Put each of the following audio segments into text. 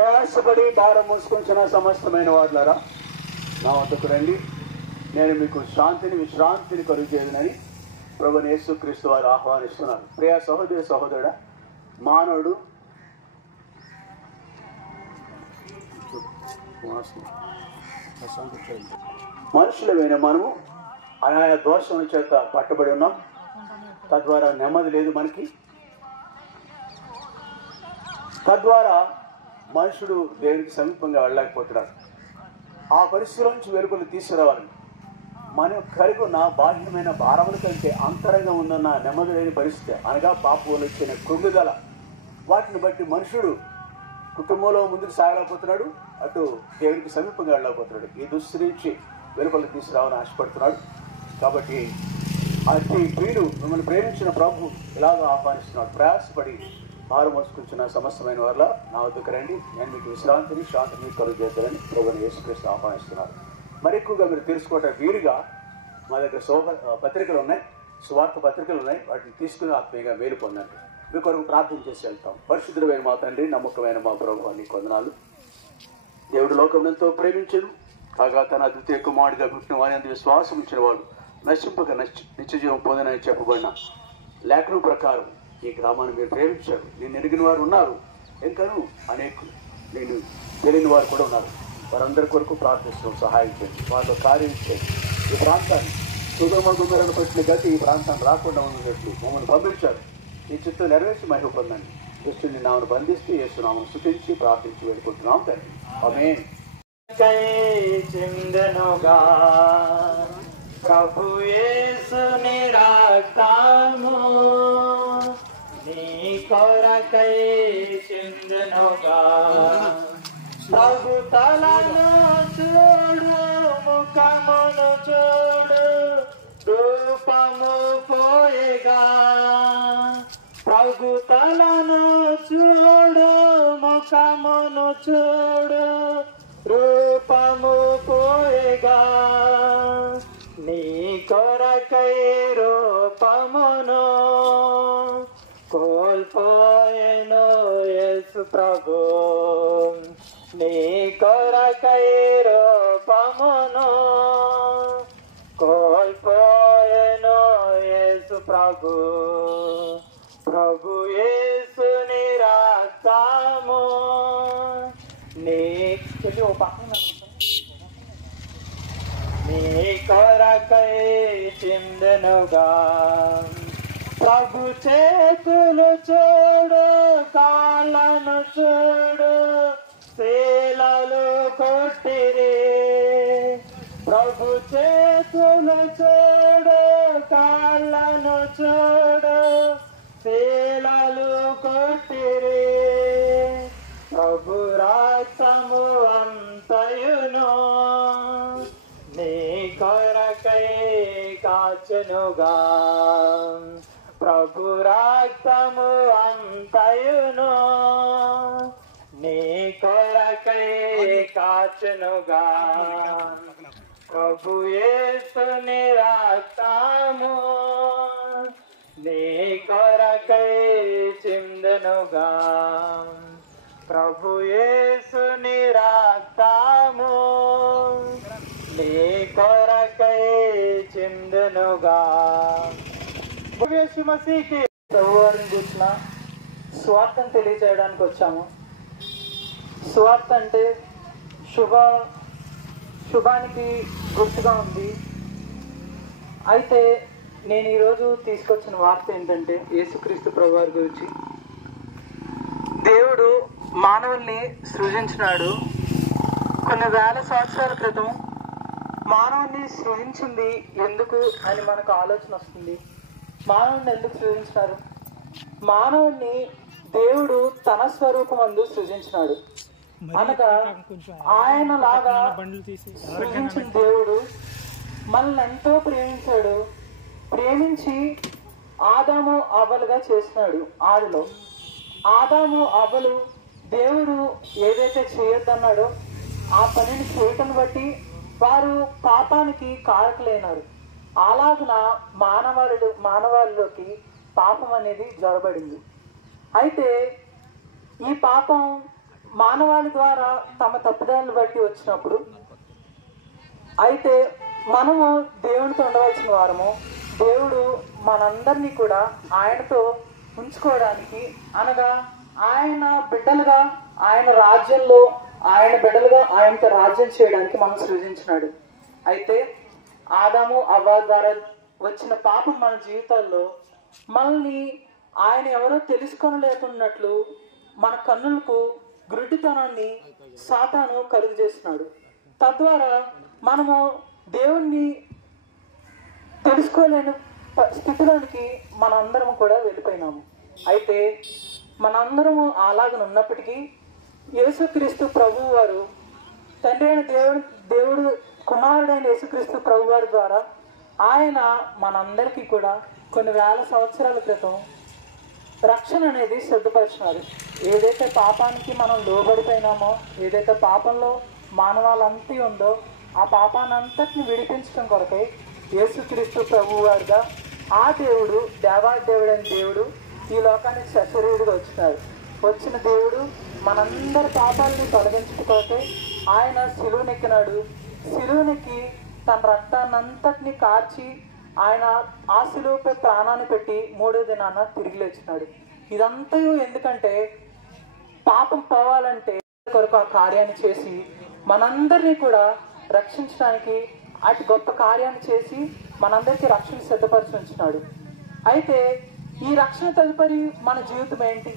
ప్రయాసపడి భారం మోసుకొంచిన సమస్తమైన వారులారా, నా వద్దకు రండి, నేను మీకు శాంతిని విశ్రాంతిని కలుగజేయనని ప్రభువైన యేసుక్రీస్తు వారు ఆహ్వానిస్తున్నారు. ప్రియ సహోదరి సహోదరుడా, మానవుడు మనుషులమైన మనము ఆయా దోషముల చేత పట్టబడి ఉన్నాం. తద్వారా నెమ్మది లేదు మనకి. తద్వారా మనుషుడు దేవునికి సమీపంగా వెళ్ళలేకపోతున్నాడు. ఆ పరిస్థితుల నుంచి వెలుగులు తీసుకురావాలని మన కలిగి ఉన్న బాహ్యమైన భారముల కంటే అంతరంగా ఉందన్న నెమ్మది లేని పరిస్థితి, అనగా పాపంలో వచ్చిన కృంగుదల, వాటిని బట్టి మనుషుడు కుటుంబంలో ముందుకు సాగలేకపోతున్నాడు, అటు దేవునికి సమీపంగా వెళ్ళలేకపోతున్నాడు. ఈ దుస్థితి నుంచి వెలుపల తీసుకురావాలని ఆశపడుతున్నాడు. కాబట్టి అతి ప్రియుడు మిమ్మల్ని ప్రేమించిన ప్రభు ఇలాగ ఆహ్వానిస్తున్నాడు. ప్రయాసపడి భారం మోసుకొంచిన సమస్తమైన వారిలా నా వద్దకు రండి, నేను మీకు విశ్రాంతిని శాంతిని కలుగజేద్దామని ప్రభువైన యేసుక్రీస్తు ఆహ్వానిస్తున్నారు. మరి ఎక్కువగా మీరు తెలుసుకోవటం వీలుగా మా దగ్గర పత్రికలు ఉన్నాయి, సువార్త పత్రికలు ఉన్నాయి. వాటిని తీసుకుని ఆత్మీయంగా మేలు పొందండి. మీ కొరకు ప్రార్థన చేసి వెళ్తాం. పరిశుద్ధుడైన మా తండ్రి, నమ్మకమైన మా ప్రభువా, నీకు వందనాలు. దేవుడు లోకం ఎంతో ప్రేమించడు, కాగా తన అద్వితీయ కుమారుడిగా పుట్టిన వారి అందు విశ్వాసం ఇచ్చిన వాడు నశింపక నిత్యజీవం పొందనని చెప్పబడిన లేఖనం ప్రకారం ఈ గ్రామాన్ని మీరు ప్రేమించారు. నేను ఎరిగిన వారు ఉన్నారు, ఇంకను అనేకులు నేను తెలియని వారు కూడా ఉన్నారు. వారందరి కొరకు ప్రార్థిస్తున్నాం. సహాయం చేయండి, వారిలో కార్యం చేయండి. ఈ ప్రాంతాన్ని సుగమ గుమ్మరను పట్టిన గతి ఈ ప్రాంతాన్ని రాకుండా ఉన్నట్లు మమ్మల్ని పంపించారు. ఈ చిత్తం నెరవేర్చి మహిమ పొందండి. దుష్టుని నామను బంధిస్తూ యేసునామను స్తుతించి ప్రార్థించి వెళ్ళుకుంటున్నాం తండ్రి. ఆమేన్. ప్రభు యేసుని రక్తము నీ కొరకై చిందెనుగా. ప్రభు తలను చూడు, ముఖమును చూడు, రూపము పోయేగా. ప్రభు తలను చూడు, ముఖమును చూడు, రూపము పోయేగా. నీ కొరకై రూపమును కోల్పోయెను యేసు ప్రభు. నీ కొరకై రూపమును కోల్పోయెను యేసు ప్రభు. ప్రభు యేసుని రక్తము నీ కొరకై చిందెనుగా. ప్రభు చేతులు చూడు, కాళ్ళను చూడు, శీలలు కొట్టిరి. ప్రభు చేతులు చూడు, కాళ్ళను చూడు, శీలలు కొట్టిరి. ప్రభు రక్తము అంతయును నీ కొరకై కాచెనుగా. ప్రభు రక్తము అంతయును నీ కొరకై కాచెనుగా. ప్రభు యేసుని రక్తము నీ కొరకై చిందెనుగా. ప్రభు యేసుని రక్తము నీ కొరకై చిందెనుగా. యేసు మసీహుకి ప్రభువారిని గురించిన స్వార్థను తెలియజేయడానికి వచ్చాము. స్వార్థ అంటే శుభానికి గుర్తుగా ఉంది. అయితే నేను ఈరోజు తీసుకొచ్చిన వార్త ఏంటంటే యేసుక్రీస్తు ప్రభువారి గురించి. దేవుడు మానవుల్ని సృజించినాడు. కొన్ని వేల సంవత్సరాల క్రితం మానవుని సృజించింది ఎందుకు అని మనకు ఆలోచన వస్తుంది. మానవుని ఎందుకు సృజించినారు? మానవుని దేవుడు తన స్వరూపమందు సృజించినాడు. అనగా ఆయన లాగా సృజించిన దేవుడు మనల్ని ఎంతో ప్రేమించాడు. ప్రేమించి ఆదాము అవ్వలుగా చేసినాడు. ఆదిలో ఆదాము అవ్వలు దేవుడు ఏదైతే చేయొద్దన్నాడో ఆ పనిని చేయటం బట్టి వారు పాపానికి కారకులైనారు. అలాగున మానవాళిలోకి పాపం అనేది జొరబడింది. అయితే ఈ పాపం మానవాళి ద్వారా తమ తప్పిదాలను బట్టి వచ్చినప్పుడు, అయితే మనము దేవునితో ఉండవలసిన వారము. దేవుడు మనందరినీ కూడా ఆయనతో ఉంచుకోవడానికి, అనగా ఆయన బిడ్డలుగా, ఆయన రాజ్యంలో ఆయన బిడ్డలుగా ఆయనతో రాజ్యం చేయడానికి మనం సృజించినాడు. అయితే ఆదాము అవ్వ ద్వారా వచ్చిన పాపం మన జీవితాల్లో మనల్ని ఆయన ఎవరో తెలుసుకోలేకున్నట్లు మన కన్నులకు గుడ్డితనాన్ని సాతాను కలుగు చేస్తున్నాడు. తద్వారా మనము దేవుణ్ణి తెలుసుకోలేని స్థితిలోనికి మనందరము కూడా వెళ్ళిపోయినాము. అయితే మనందరము అలాగనున్నప్పటికీ యేసుక్రీస్తు ప్రభు వారు, తండ్రి అయిన దేవుడు కుమారుడైన యేసుక్రీస్తు ప్రభు వారి ద్వారా ఆయన మనందరికీ కూడా కొన్ని వేల సంవత్సరాల క్రితం రక్షణ అనేది సిద్ధపరిచినారు. ఏదైతే పాపానికి మనం లోబడిపోయినామో, ఏదైతే పాపంలో మానవాళంతా ఉందో ఆ పాపానంతటిని విడిపించడం కొరకై యేసుక్రీస్తు ప్రభు వారుగా ఆ దేవుడు, దేవాదేవుడైన దేవుడు ఈ లోకానికి శరీరుడిగా వచ్చిన దేవుడు మనందరి పాపాలని తొలగించడం కొరకై ఆయన సిలువనెక్కినాడు. సిలువనెక్కి తన రక్తాన్నంతటిని కార్చి ఆయన ఆ సిలువపై ప్రాణాన్ని పెట్టి 3వ దినాన తిరిగి లేచినాడు. ఇదంతా ఎందుకంటే పాపం పోవాలంటే కొరకు ఆ కార్యాన్ని చేసి మనందరినీ కూడా రక్షించడానికి అతి గొప్ప కార్యాన్ని చేసి మనందరికీ రక్షణ సిద్ధపరిచి ఉంచినాడు. అయితే ఈ రక్షణ తదుపరి మన జీవితం ఏంటి,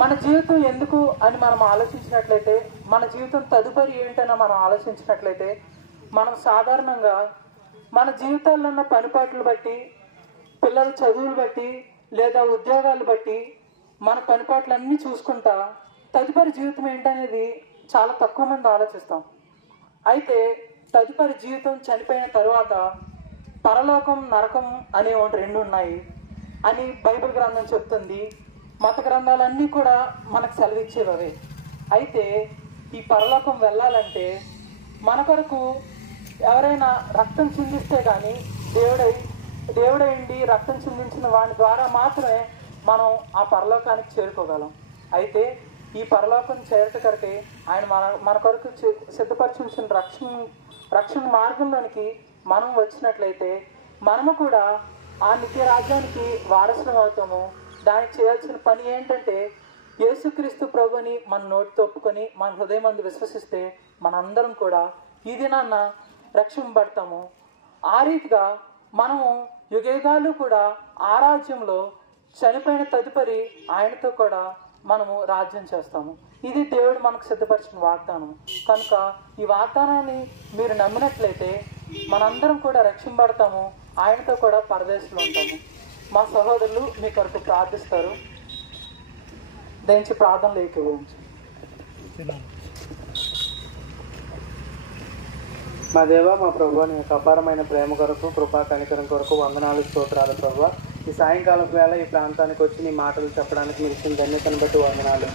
మన జీవితం ఎందుకు అని మనం ఆలోచించినట్లయితే, మన జీవితం తదుపరి ఏంటని మనం ఆలోచించినట్లయితే, మనం సాధారణంగా మన జీవితాల్లో ఉన్న పనిపాట్లు బట్టి, పిల్లల చదువులు బట్టి, లేదా ఉద్యోగాలు బట్టి మన పనిపాట్లన్నీ చూసుకుంటా తదుపరి జీవితం ఏంటనేది చాలా తక్కువ మంది ఆలోచిస్తాం. అయితే తదుపరి జీవితం చనిపోయిన తరువాత పరలోకం, నరకం అనే రెండు ఉన్నాయి అని బైబిల్ గ్రంథం చెప్తుంది. మత గ్రంథాలన్నీ కూడా మనకు సెలవిచ్చేవే. అయితే ఈ పరలోకం వెళ్ళాలంటే మన కొరకు ఎవరైనా రక్తం చిందిస్తే కానీ దేవుడైండి రక్తం చిందించిన వాడి ద్వారా మాత్రమే మనం ఆ పరలోకానికి చేరుకోగలం. అయితే ఈ పరలోకం చేరట కొరకే ఆయన మన కొరకు సిద్ధపరచుంచిన రక్షణ మార్గంలోనికి మనం వచ్చినట్లయితే మనము కూడా ఆ నిత్య రాజ్యానికి వారసులం అవుతాము. దానికి చేయాల్సిన పని ఏంటంటే యేసుక్రీస్తు ప్రభుని మన నోటితో ఒప్పుకొని మన హృదయం అందు విశ్వసిస్తే మనందరం కూడా ఈ దినాన్న రక్షింపబడతాము. ఆ రీతిగా మనము యుగయుగాలు కూడా ఆ రాజ్యంలో చనిపోయిన తదుపరి ఆయనతో కూడా మనము రాజ్యం చేస్తాము. ఇది దేవుడు మనకు సిద్ధపరిచిన వాగ్దానం. కనుక ఈ వాగ్దానాన్ని మీరు నమ్మినట్లయితే మనందరం కూడా రక్షింపబడతాము, ఆయనతో కూడా పరదేశంలో ఉంటాము. మా సహోదరులు మీ కొరకు ప్రార్థిస్తారు. దయచి ప్రార్థనలు ఏకీభవించు. మా దేవ, మా ప్రభు, నీ యొక్క అపారమైన ప్రేమ కొరకు, కృపా కనికరం కొరకు వందనాలు, స్తోత్రాలు ప్రభు. ఈ సాయంకాలం వేళ ఈ ప్రాంతానికి వచ్చి నీ మాటలు చెప్పడానికి మీరు ఇచ్చిన ధన్యతను బట్టి వందనాలు.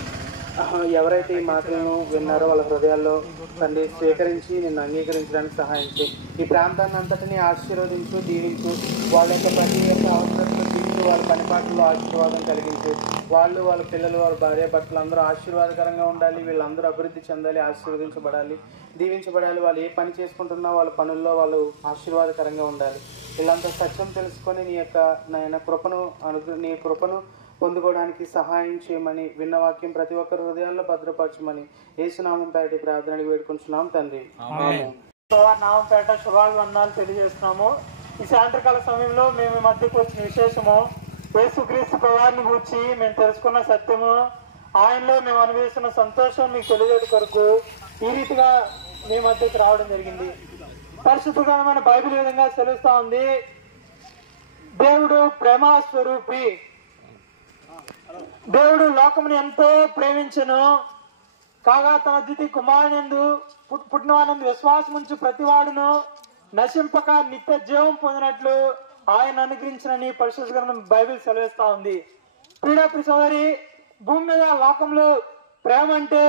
ఎవరైతే ఈ మాటలను విన్నారో వాళ్ళ హృదయాల్లో తండ్రి స్వీకరించి నిన్ను అంగీకరించడానికి సహాయం చేయి. ఈ ప్రాంతాన్ని అంతటినీ ఆశీర్వదించు, దీవించు. వాళ్ళ యొక్క ప్రతి యొక్క అవసరతలు తీర్చు, వాళ్ళ పనిపాట్లలో ఆశీర్వాదం కలిగించు. వాళ్ళు, వాళ్ళ పిల్లలు, వాళ్ళ భార్య భర్తలు అందరూ ఆశీర్వాదకరంగా ఉండాలి. వీళ్ళందరూ అభివృద్ధి చెందాలి, ఆశీర్వదించబడాలి, దీవించబడాలి. వాళ్ళు ఏ పని చేసుకుంటున్నా వాళ్ళ పనుల్లో వాళ్ళు ఆశీర్వాదకరంగా ఉండాలి. వీళ్ళంతా సత్యం తెలుసుకొని నీ యొక్క నీ కృపను పొందుకోవడానికి సహాయం చేయమని, విన్న వాక్యం ప్రతి ఒక్కరి హృదయాల్లో భద్రపరచమని యేసునామం పేరటి ప్రార్థనకి వేడుకుంటున్నాం తండ్రి. నామం పేట శుభాభివందనాలు తెలియజేస్తున్నాము. ఈ సాయంత్రకాల సమయంలో మేము మధ్యకు వచ్చిన విశేషము యేసుక్రీస్తు ప్రభువారిని గురించి మేము తెలుసుకున్న సత్యము, ఆయనలో మేము అనుభవిస్తున్న సంతోషం మీకు తెలియజేయడం కొరకు ఈ రీతిగా మీ మధ్యకు రావడం జరిగింది. పరిశుద్ధమైన బైబిల్ విధంగా తెలుస్తా ఉంది, దేవుడు ప్రేమ స్వరూపి. దేవుడు లోకముని ఎంతో ప్రేమించెను, కాగా తన ద్వితీయ కుమారునియందు పుట్టిన వారినందు విశ్వాసం ఉంచి ప్రతివాడును నశింపక నిత్య జీవం పొందినట్లు ఆయన అనుగ్రహించిన పరిశుద్ధ గ్రంథం బైబిల్ సెలవిస్తా ఉంది. ప్రియ సోదరి, భూమి మీద లోకంలో ప్రేమ అంటే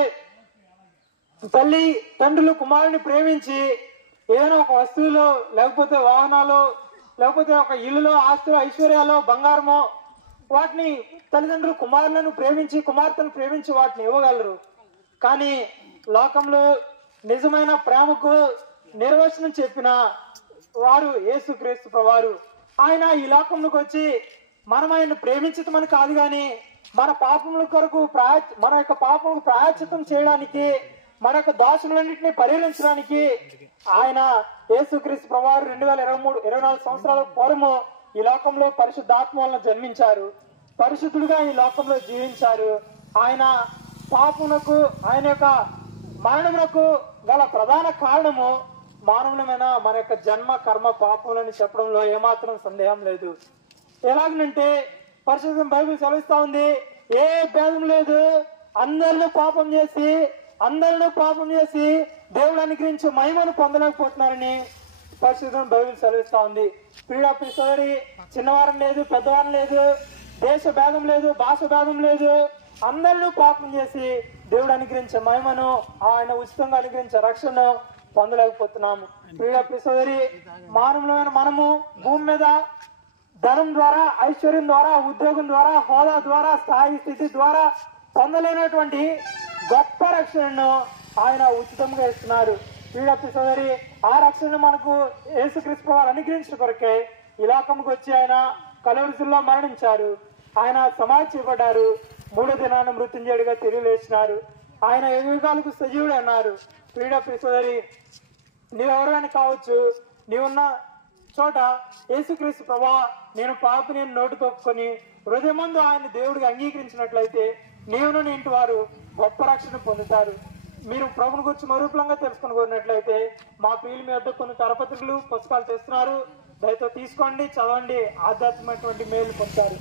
తల్లి తండ్రులు కుమారుని ప్రేమించి ఏదైనా ఒక వస్తువులో, లేకపోతే వాహనాలు, లేకపోతే ఒక ఇల్లులో, ఆస్తులు, ఐశ్వర్యాలు, బంగారమో వాటిని తల్లిదండ్రులు కుమారులను ప్రేమించి, కుమార్తెను ప్రేమించి వాటిని ఇవ్వగలరు. కానీ లోకంలో నిజమైన ప్రేమకు నిర్వచనం చెప్పిన వారు యేసుక్రీస్తు ప్రభువారు. ఆయన ఈ లోకంలోకి వచ్చి మనం ఆయన ప్రేమించటమని కాదు, కానీ మన పాపముల కొరకు మన యొక్క పాపములకు ప్రాయశ్చిత్తం చేయడానికి, మన యొక్క దోషములన్నింటినీ పరిహరించడానికి ఆయన యేసుక్రీస్తు ప్రభువారు 2024 సంవత్సరాల పూర్వము ఈ లోకంలో పరిశుద్ధాత్మ వలన జన్మించారు. పరిశుద్ధుడుగా ఈ లోకంలో జీవించారు. ఆయన పాపమునకు, ఆయన యొక్క మరణమునకు గల ప్రధాన కారణము మానవులమైన మన యొక్క జన్మ కర్మ పాపములని చెప్పడంలో ఏమాత్రం సందేహం లేదు. ఎలాగనంటే పరిశుద్ధ బైబిల్ సెలవిస్తా ఉంది, ఏ భేదం లేదు, అందరినీ పాపం చేసి దేవుడు అనుగ్రహించి మహిమను పొందలేకపోతున్నారని పరిశుద్ధ బైబిల్ సెలవిస్తా ఉంది. ప్రియుడ సోదరి, చిన్నవారం లేదు, పెద్దవారం లేదు, దేశ భేదం లేదు, భాష భేదం లేదు, అందరినీ పాపం చేసి దేవుడు అనుగ్రహించే మహిమను, ఆయన ఉచితంగా అనుగ్రహించే రక్షణను పొందలేకపోతున్నాము. ప్రియుడ సోదరి, మానవులమైన మనము భూమి మీద ధనం ద్వారా, ఐశ్వర్యం ద్వారా, ఉద్యోగం ద్వారా, హోదా ద్వారా, స్థాయి స్థితి ద్వారా పొందలేనటువంటి గొప్ప రక్షణను ఆయన ఉచితంగా ఇస్తున్నారు. ప్రియుడ సోదరి, ఆ రక్షణను మనకు యేసుక్రీస్తు వారు అనుగ్రహించిన కొరకే ఈ లోకంకి వచ్చి ఆయన కలువరిశిలో మరణించారు. ఆయన సమాధి చేయబడ్డారు. 3వ దినాన మృత్యుంజయుడిగా తిరిగి లేచినారు. ఆయన యుగాలకు సజీవుడు అన్నారు. ప్రియుడ సోదరి, నీవెవరైనా కావచ్చు, నీవున్న చోట యేసుక్రీస్తు ప్రభా నేను పాపిని నోటితో ఒప్పుకొని హృదయమందు ఆయన దేవుడికి అంగీకరించినట్లయితే నీవును నీ ఇంటి వారు గొప్ప రక్షణ పొందుతారు. మీరు ప్రభుని గురించి మరూపంగా తెలుసుకుని కోరినట్లయితే మా ప్రియుల మీద కొన్ని కరపత్రికలు, పుస్తకాలు తెస్తున్నారు. దయతో తీసుకోండి, చదవండి, ఆధ్యాత్మికమైనటువంటి మేలు పొందుతారు.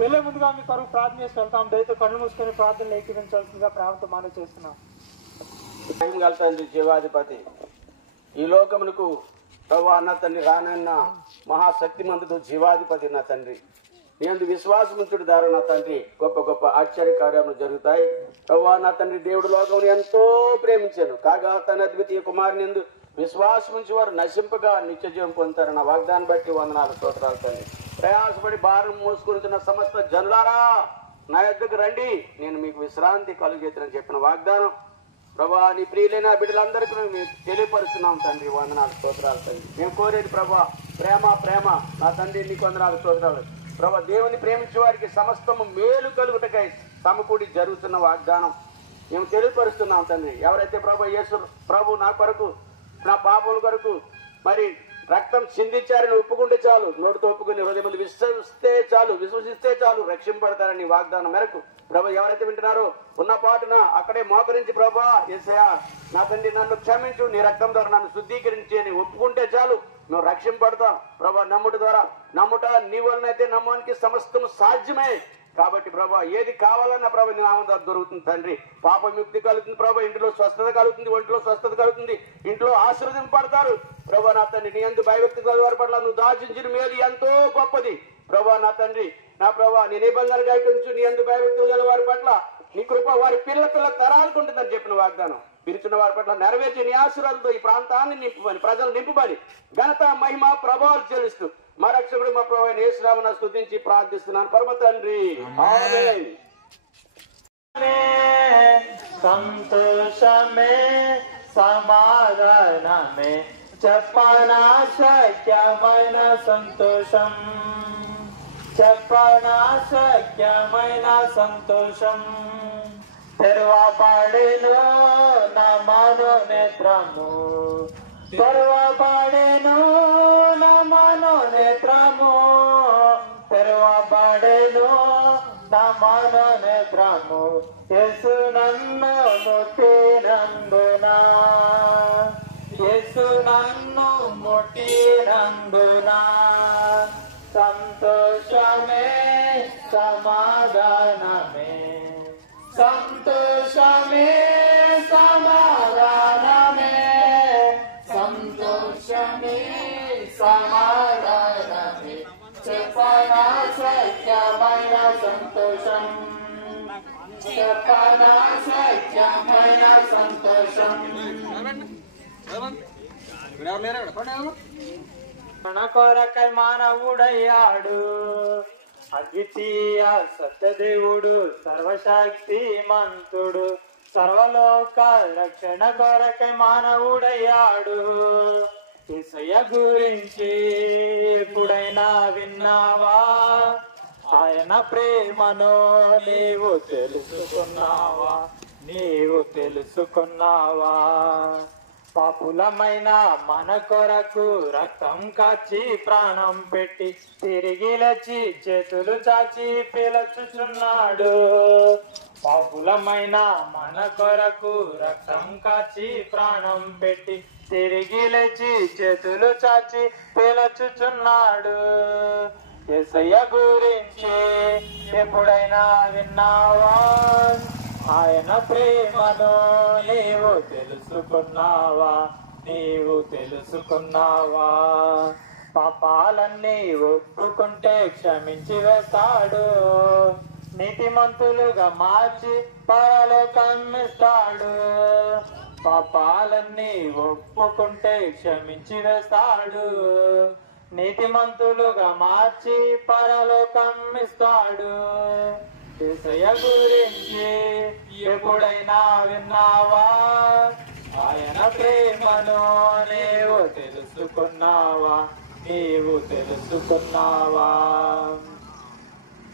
వెళ్లే ముందుగా మీ కొరకు ప్రార్థన చేసి వెళ్తాం. దయతో కళ్ళు మూసుకొని ప్రార్థనలు ఏకీవించాల్సిందిగా ప్రేమతో మనం చేస్తున్నాం. తండ్రి, జీవాధిపతి, ఈ లోకమునకు ప్రభా అన్న తండ్రి రానన్న మహాశక్తిమంతుడు జీవాధిపతి నా తండ్రి, నేను విశ్వాసముంచుడు ద్వారా నా తండ్రి గొప్ప గొప్ప ఆశ్చర్య కార్యములు జరుగుతాయి. ప్రభా నా తండ్రి, దేవుడు లోకమును ఎంతో ప్రేమించాను కాగా తన అద్వితీయ కుమారుని యందు విశ్వాసముంచి వారు నశింపగా నిత్య జీవం పొందుతారు. నా వాగ్దాన్ని బట్టి వందనాలు, స్తోత్రాలు తండ్రి. ప్రయాసపడి భారం మోసుకుంటున్న సమస్త జనులారా నా యొద్దకు రండి, నేను మీకు విశ్రాంతి కలుగజేతనని చెప్పిన వాగ్దానం ప్రభా నీ ప్రియులైన బిడ్డలందరికీ మేము తెలియపరుస్తున్నాం తండ్రి. వందనాలు, స్తోత్రాలు తండ్రి. మేము కోరేది ప్రభా ప్రేమ నా తండ్రి, నీకు వందనాలు, స్తోత్రాలు. ప్రభా దేవుని ప్రేమించే వారికి సమస్తము మేలు కలుగుటకై సమకూడి జరుగుతున్న వాగ్దానం మేము తెలియపరుస్తున్నాం తండ్రి. ఎవరైతే ప్రభా యేసు ప్రభు నా కొరకు, నా పాపముల కొరకు మరి రక్తం చిందించారని ఒప్పుకుంటే చాలు, నోటితో ఒప్పుకుని హృదయం ముందు విశ్వసిస్తే చాలు రక్షింపడతారని వాగ్దానం మేరకు ప్రభా ఎవరైతే వింటున్నారో ఉన్న పాటున అక్కడే మోకరించి ప్రభా యేసయ్యా నా తండ్రి నన్ను క్షమించు, నీ రక్తం ద్వారా నన్ను శుద్ధీకరించి అని ఒప్పుకుంటే చాలు, మేము రక్షింపడతాం ప్రభా. నమ్ముట నీ వలనైతే నమ్మడానికి సమస్తము సాధ్యమే. కాబట్టి ప్రభా ఏది కావాలన్నా ప్రభా నీ నామం ద్వారా దొరుకుతుంది తండ్రి. పాప ముక్తి కలుగుతుంది ప్రభా, ఇంట్లో స్వస్థత కలుగుతుంది, ఒంట్లో స్వస్థత కలుగుతుంది, ఇంట్లో ఆశీర్వదింపడతారు ప్రభా. నా తండ్రి నీ ఎందు భయభక్తి వారి పట్ల నువ్వు దాచించిన మేలు ఎంతో గొప్పది ప్రభా. నా తండ్రి నా ప్రభా నీ నిబంధనలు కల్పించు, నీ ఎందు భయభక్తి గల వారి పట్ల నీ కృప వారి పిల్ల తరాలకు ఉంటుందని చెప్పిన వాగ్దానం పిలుచున్న వారి పట్ల నెరవేర్చి నీ ఆశీర్వాదంతో ఈ ప్రాంతాన్ని నింపుమని, ప్రజలు నింపుమని ఘనత మహిమ ప్రభావాలు చెల్లిస్తూ మా రక్షకుడు మా ప్రభు అయిన యేసు నామమున స్తుతించి ప్రార్థిస్తున్నాను పరమ తండ్రి. ఆమేన్. సంతోషమే సమాధానమే చెప్పనా శక్యమైన సంతోషం, చెప్పనా శక్యమైన సంతోషం. తెరవబడెను నా మనోనేత్రము, తెరవబడెను నా మనోనేత్రము, తెరవబడెను నా మనోనేత్రము. యేసు నన్ను ముట్టినందున, యేసు నన్ను ముట్టినందున సంతోషమే సమాధానమే, సంతోషమే సమాధానమే, సంతోషమే సమాధానమే చెప్పనా సత్యమైన సంతోషం, చెప్పనా సత్యమైన సంతోషం. మన కొరకై మానవుడయ్యాడు అద్వితీయ సత్యదేవుడు, సర్వశక్తిమంతుడు, సర్వలోక రక్షణ కొరకై మానవుడయ్యాడు. యేసయ్య గురించి ఎప్పుడైనా విన్నావా? ఆయన ప్రేమను నీవు తెలుసుకున్నావా? నీవు తెలుసుకున్నావా? పాపులమైన మన కొరకు రక్తం కాచి ప్రాణం పెట్టి తిరిగి లేచి చేతులు చాచి పిలుచుచున్నాడు. పాపులమైన మన కొరకు రక్తం కాచి ప్రాణం పెట్టి తిరిగి లేచి చేతులు చాచి పిలుచుచున్నాడు. యేసయ్య గురించి ఎప్పుడైనా విన్నావా? ఆయన ప్రేమను నీవు తెలుసుకున్నావా? నీవు తెలుసుకున్నావా? పాపాలన్నీ ఒప్పుకుంటే క్షమించి వేస్తాడు. నీతిమంతులుగా మార్చి పరలోకం ఇస్తాడు. పాపాలన్నీ ఒప్పుకుంటే క్షమించి వేస్తాడు. నీతిమంతులుగా మార్చి పరలోకం ఇస్తాడు. యేసయ్య గురించి ఎప్పుడైనా విన్నావా? ఆయన ప్రేమను నీవు తెలుసుకున్నావా? నీవు తెలుసుకున్నావా?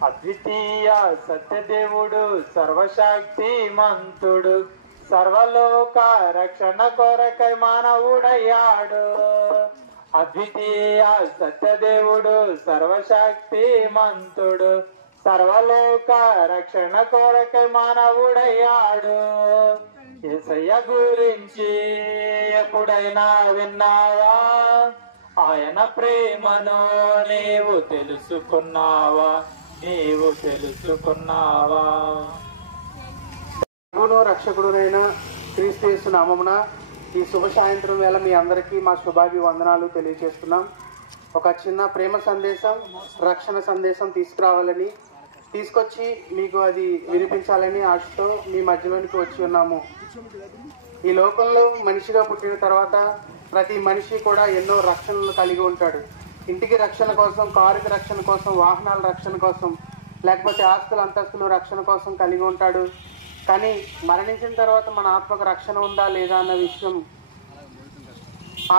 అద్వితీయ సత్యదేవుడు సర్వశక్తిమంతుడు సర్వలోక రక్షణ కొరకై మానవుడయ్యాడు. అద్వితీయ సత్యదేవుడు సర్వశక్తిమంతుడు సర్వలోక రక్షణ కొరకై మానవుడయ్యాడు. యేసయ్య గురించి ఎప్పుడైనా విన్నావా? ఆయన ప్రేమను నీవు తెలుసుకున్నావా? నీవు తెలుసుకున్నావా? ప్రభువును రక్షకుడునైన క్రీస్తు యేసు నామమున ఈ శుభ సాయంత్రం వేళ మీ అందరికీ మా శుభాభివందనాలు తెలియజేస్తున్నాం. ఒక చిన్న ప్రేమ సందేశం, రక్షణ సందేశం తీసుకొచ్చి మీకు అది వినిపించాలని ఆశతో మీ మధ్యలోనికి వచ్చి ఉన్నాము. ఈ లోకంలో మనిషిగా పుట్టిన తర్వాత ప్రతి మనిషి కూడా ఎన్నో రక్షణలు కలిగి ఉంటాడు. ఇంటికి రక్షణ కోసం, కారుకి రక్షణ కోసం, వాహనాల రక్షణ కోసం, లేకపోతే ఆస్తుల అంతస్తులు రక్షణ కోసం కలిగి ఉంటాడు. కానీ మరణించిన తర్వాత మన ఆత్మకు రక్షణ ఉందా లేదా అన్న విషయం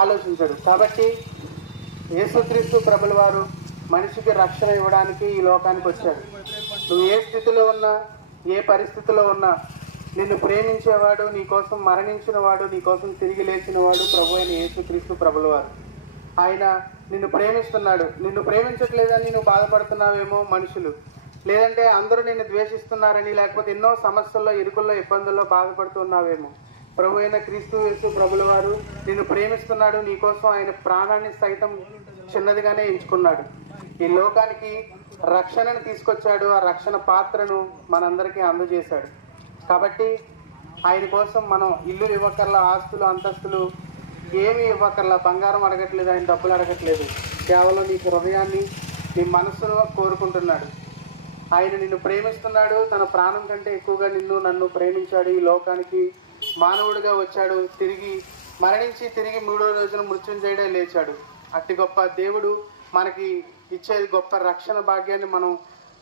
ఆలోచించడు. కాబట్టి యేసుక్రీస్తు ప్రభుల వారు మనిషికి రక్షణ ఇవ్వడానికి ఈ లోకానికి వచ్చాడు. నువ్వు ఏ స్థితిలో ఉన్నా, ఏ పరిస్థితిలో ఉన్నా, నిన్ను ప్రేమించేవాడు, నీ కోసం మరణించిన వాడు, నీ కోసం తిరిగి లేచిన వాడు ప్రభు అయిన యేసుక్రీస్తు ప్రభుల వారు. ఆయన నిన్ను ప్రేమిస్తున్నాడు. నిన్ను ప్రేమించట్లేదని నువ్వు బాధపడుతున్నావేమో మనుషులు, లేదంటే అందరూ నిన్ను ద్వేషిస్తున్నారని, లేకపోతే ఎన్నో సమస్యల్లో, ఇరుకుల్లో, ఇబ్బందుల్లో బాధపడుతున్నావేమో. ప్రభు అయిన క్రీస్తు యేసు ప్రభుల వారు నిన్ను ప్రేమిస్తున్నాడు. నీకోసం ఆయన ప్రాణాన్ని సైతం చిన్నదిగానే ఎంచుకున్నాడు. ఈ లోకానికి రక్షణను తీసుకొచ్చాడు. ఆ రక్షణ పాత్రను మనందరికీ అందజేశాడు. కాబట్టి ఆయన కోసం మనం ఇల్లు ఇవ్వకర్లా, ఆస్తులు అంతస్తులు ఏమీ ఇవ్వకర్లా, బంగారం అడగట్లేదు, ఆయన డబ్బులు అడగట్లేదు. కేవలం నీ హృదయాన్ని, నీ మనస్సును కోరుకుంటున్నాడు. ఆయన నిన్ను ప్రేమిస్తున్నాడు. తన ప్రాణం కంటే ఎక్కువగా నన్ను ప్రేమించాడు. ఈ లోకానికి మానవుడిగా వచ్చాడు. మరణించి తిరిగి 3వ రోజున మృత్యుంజయుడే లేచాడు. అట్టి గొప్ప దేవుడు మనకి ఇచ్చేది గొప్ప రక్షణ భాగ్యాన్ని మనం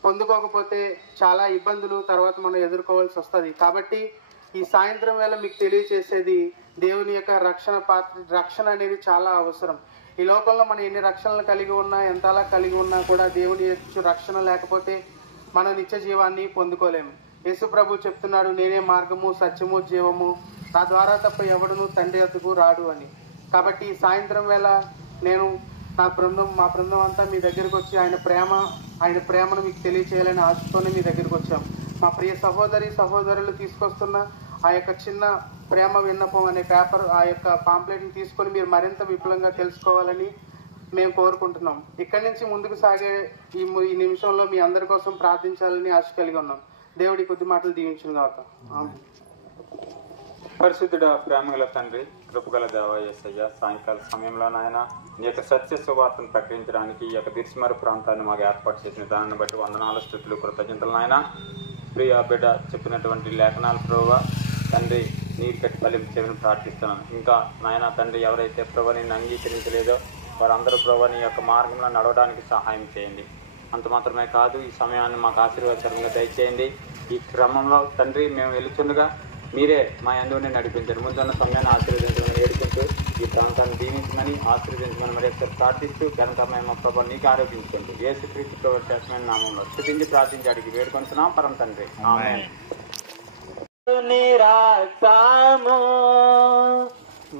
పొందుకోకపోతే చాలా ఇబ్బందులు తర్వాత మనం ఎదుర్కోవాల్సి వస్తుంది. కాబట్టి ఈ సాయంత్రం వేళ మీకు తెలియచేసేది దేవుని యొక్క రక్షణ అనేది చాలా అవసరం. ఈ లోకంలో మనం ఎన్ని రక్షణలు కలిగి ఉన్నా, ఎంతలా కలిగి ఉన్నా కూడా దేవుని యొక్క రక్షణ లేకపోతే మనం నిత్య జీవాన్ని పొందుకోలేము. యేసు ప్రభు చెప్తున్నాడు, నేనే మార్గము, సత్యము, జీవము, నా ద్వారా తప్ప ఎవడును తండ్రి వద్దకు రాడు అని. కాబట్టి ఈ సాయంత్రం వేళ మా బృందం అంతా మీ దగ్గరకు వచ్చి ఆయన ప్రేమను మీకు తెలియచేయాలని ఆశతోనే మీ దగ్గరకు వచ్చాం. మా ప్రియ సహోదరులు తీసుకొస్తున్న ఆ యొక్క చిన్న ప్రేమ విన్నపం అనే పేపర్, ఆ యొక్క పాంప్లెట్ని తీసుకొని మీరు మరింత విపులంగా తెలుసుకోవాలని మేము కోరుకుంటున్నాం. ఇక్కడి నుంచి ముందుకు సాగే ఈ నిమిషంలో మీ అందరి కోసం ప్రార్థించాలని ఆశ కలిగి ఉన్నాం. దేవుడి కొద్ది మాటలు దీవించును గాక. పరిశుద్ధుడ, ప్రేమగల తండ్రి, కృపగల దేవ యేసయ్య, సాయంకాల సమయంలో నాయన నీ యొక్క సత్య సువార్తను ప్రకటించడానికి ఈ యొక్క దిర్శమర ప్రాంతాన్ని మాకు ఏర్పాటు చేసిన దానిని బట్టి వందనాలు, స్తుతులు, కృతజ్ఞతలు నాయన. ప్రియ బిడ్డ చెప్పినటువంటి లేఖనాలు ప్రభువా తండ్రి నీరు కట్టి ఫలించేవని ప్రార్థిస్తున్నాను. ఇంకా నాయన తండ్రి ఎవరైతే ప్రభు నిన్ను అంగీకరించలేదో వారందరూ ప్రభు నీ యొక్క మార్గంలో నడవడానికి సహాయం చేయండి. అంత మాత్రమే కాదు, ఈ సమయాన్ని మాకు ఆశీర్వాదకరంగా దయచేయండి. ఈ క్రమంలో తండ్రి మేము వెళుతుండగా మీరే మా యందునే నడిపించండి. ముందున్న సమయాన్ని ఆశీర్వదించమని వేడుకుంటూ ఈ ప్రాంతాన్ని దీవించమని ఆశీర్వదించమని మరి ఒకసారి ప్రార్థిస్తూ ఘనతమైన ప్రభావ నీకు ఆరోపించండి. యేసుక్రీస్తు ప్రభు శ్రేష్టమైన నామంలో స్తుతించి ప్రార్థించి అడిగి వేడుకొంటున్నాం పరమ తండ్రి. ఆమేన్. నిరాక్తాము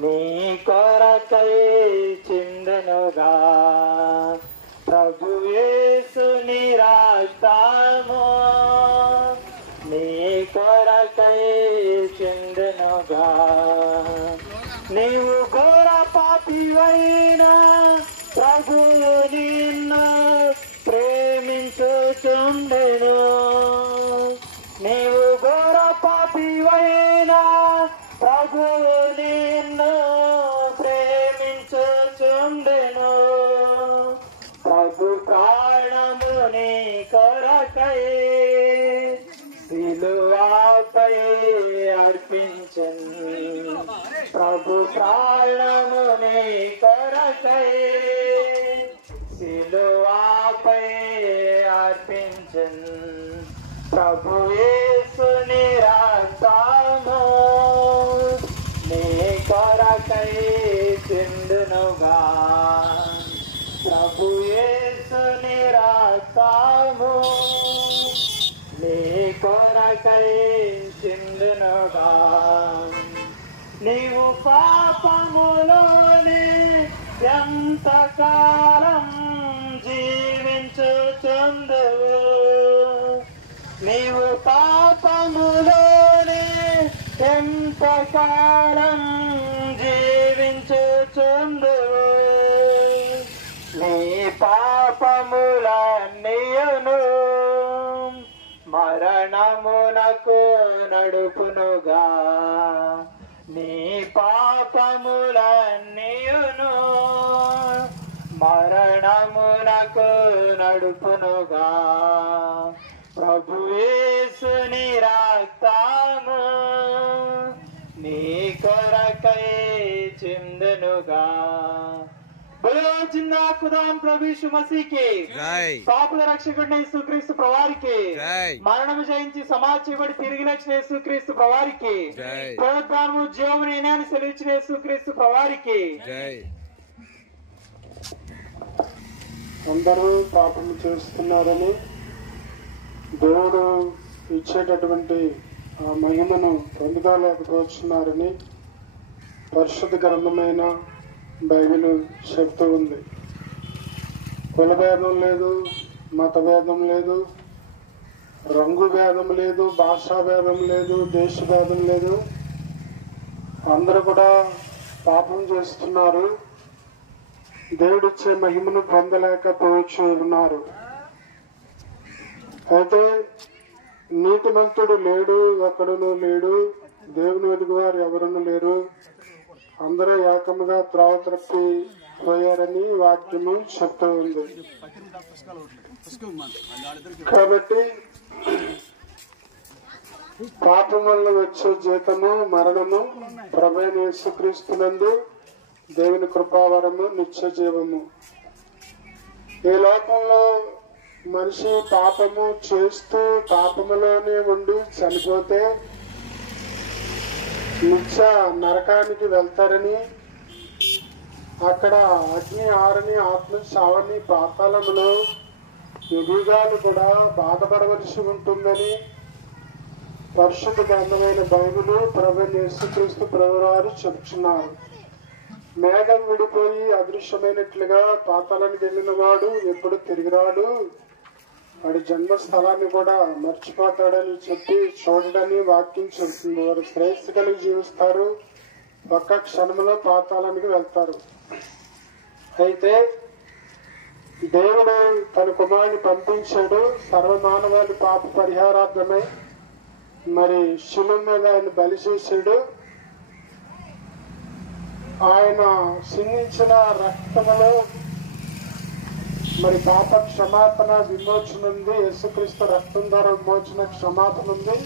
నీ కొరకై చిందనుగా ప్రభు యేసు నిరాక్తాము నీ కొరకై చిందనుగా నీవు ఘోర పాపివైనా ప్రభువు నిన్ను ప్రేమించుచుండెను. నీవు ఘోర పాపివైనా ప్రభువు నిన్ను ప్రేమించుచుండెను. ప్రభు ప్రాణము నీ కొరకై సిలువపై అర్పించెను. ప్రభు ప్రాణము నీ కొరకై సిలువపై అర్పించెను. ప్రభు యేసు నిరాక్తము నీ కొరకై చిందునుగా. ప్రభు యేసు నిరాక్తము నీ కొరకై చిందునుగా. నీవు పాపములోనే ఎంతకాలం జీవించుచుందువు. నీవు పాపములోనే ఎంతకాలం జీవించుచుందువు. నీ పాపములన్నీయును మరణమునకు నడుపునుగా. నీ పాపములన్నీయును మరణమునకు నడుపునుగా. ప్రభు యేసు నిరాక్తము నీ కొరకై చిందనుగా. बोलो जिंदा खुदाम प्रभु यीशु मसीह के పాపుల రక్షకుడైన యేసుక్రీస్తు ప్రభువారికి మరణము జయించి సమాధి చేయబడి తిరిగి లేచిన యేసుక్రీస్తు ప్రభువారికి పునరుద్ధానము జీవమును అని సెలవిచ్చిన యేసుక్రీస్తు ప్రభువారికి. అందరూ పాపము చేస్తున్నారని దేవుడు ఇచ్చేటటువంటి ఆ మహిమను పొందుకోలేకపోతున్నారని పరిశుద్ధ గ్రంథమైన బైబిల్ చెప్తూ ఉంది. కుల భేదం లేదు, మత భేదం లేదు, రంగు భేదం లేదు, భాషా భేదం లేదు, దేశ భేదం లేదు. అందరూ కూడా పాపం చేస్తున్నారు, దేవుడిచ్చే మహిమను పొందలేకపోవచ్చు ఉన్నారు. అయితే నీతిమంతుడు లేడు, ఒక్కడును లేడు, దేవుని వెతుకువారు ఎవరును లేరు, అందరూ ఏకముగా త్రోవ తప్పి పోయారని వాక్యము చెప్తూ ఉంది. కాబట్టి పాపం వల్ల వచ్చే జీతము మరణము, ప్రభువైన యేసుక్రీస్తునందు దేవుని కృపావరము, నిత్య జీవము. ఈ లోకంలో మనిషి పాపము చేస్తూ పాపములోనే ఉండి చనిపోతే నిత్య నరకానికి వెళ్తారని, అక్కడ అగ్ని ఆరని, ఆత్మ చావని, పాతాళములో యుగాలు కూడా బాధపడవలసి ఉంటుందని పరిశుద్ధ గ్రంథమైన బైబిల్ ప్రభువైన యేసుక్రీస్తు ప్రభువారు చెప్తున్నారు. మేఘం విడిపోయి అదృశ్యమైనట్లుగా పాతాళానికి వెళ్ళిన వాడు ఎప్పుడు తిరిగిరాడు, వాడి జన్మస్థలాన్ని కూడా మర్చిపోతాడని చెప్పి చూడడని వాక్యం చెబుతుంది. వారు శ్రేయస్సు కలిగి జీవిస్తారు, ఒక్క క్షణంలో పాతాళానికి వెళ్తారు. అయితే దేవుడు తన కుమారుని పంపించాడు, సర్వమానవాళి పాప పరిహారార్థమై మరి శిలువ మీద ఆయన బలి చేశాడు. ఆయన సిందించిన రక్తములో మరి పాప క్షమాపణ విమోచన ఉంది. యేసుక్రీస్తు రక్తం ద్వారా విమోచన క్షమాపణ ఉంది.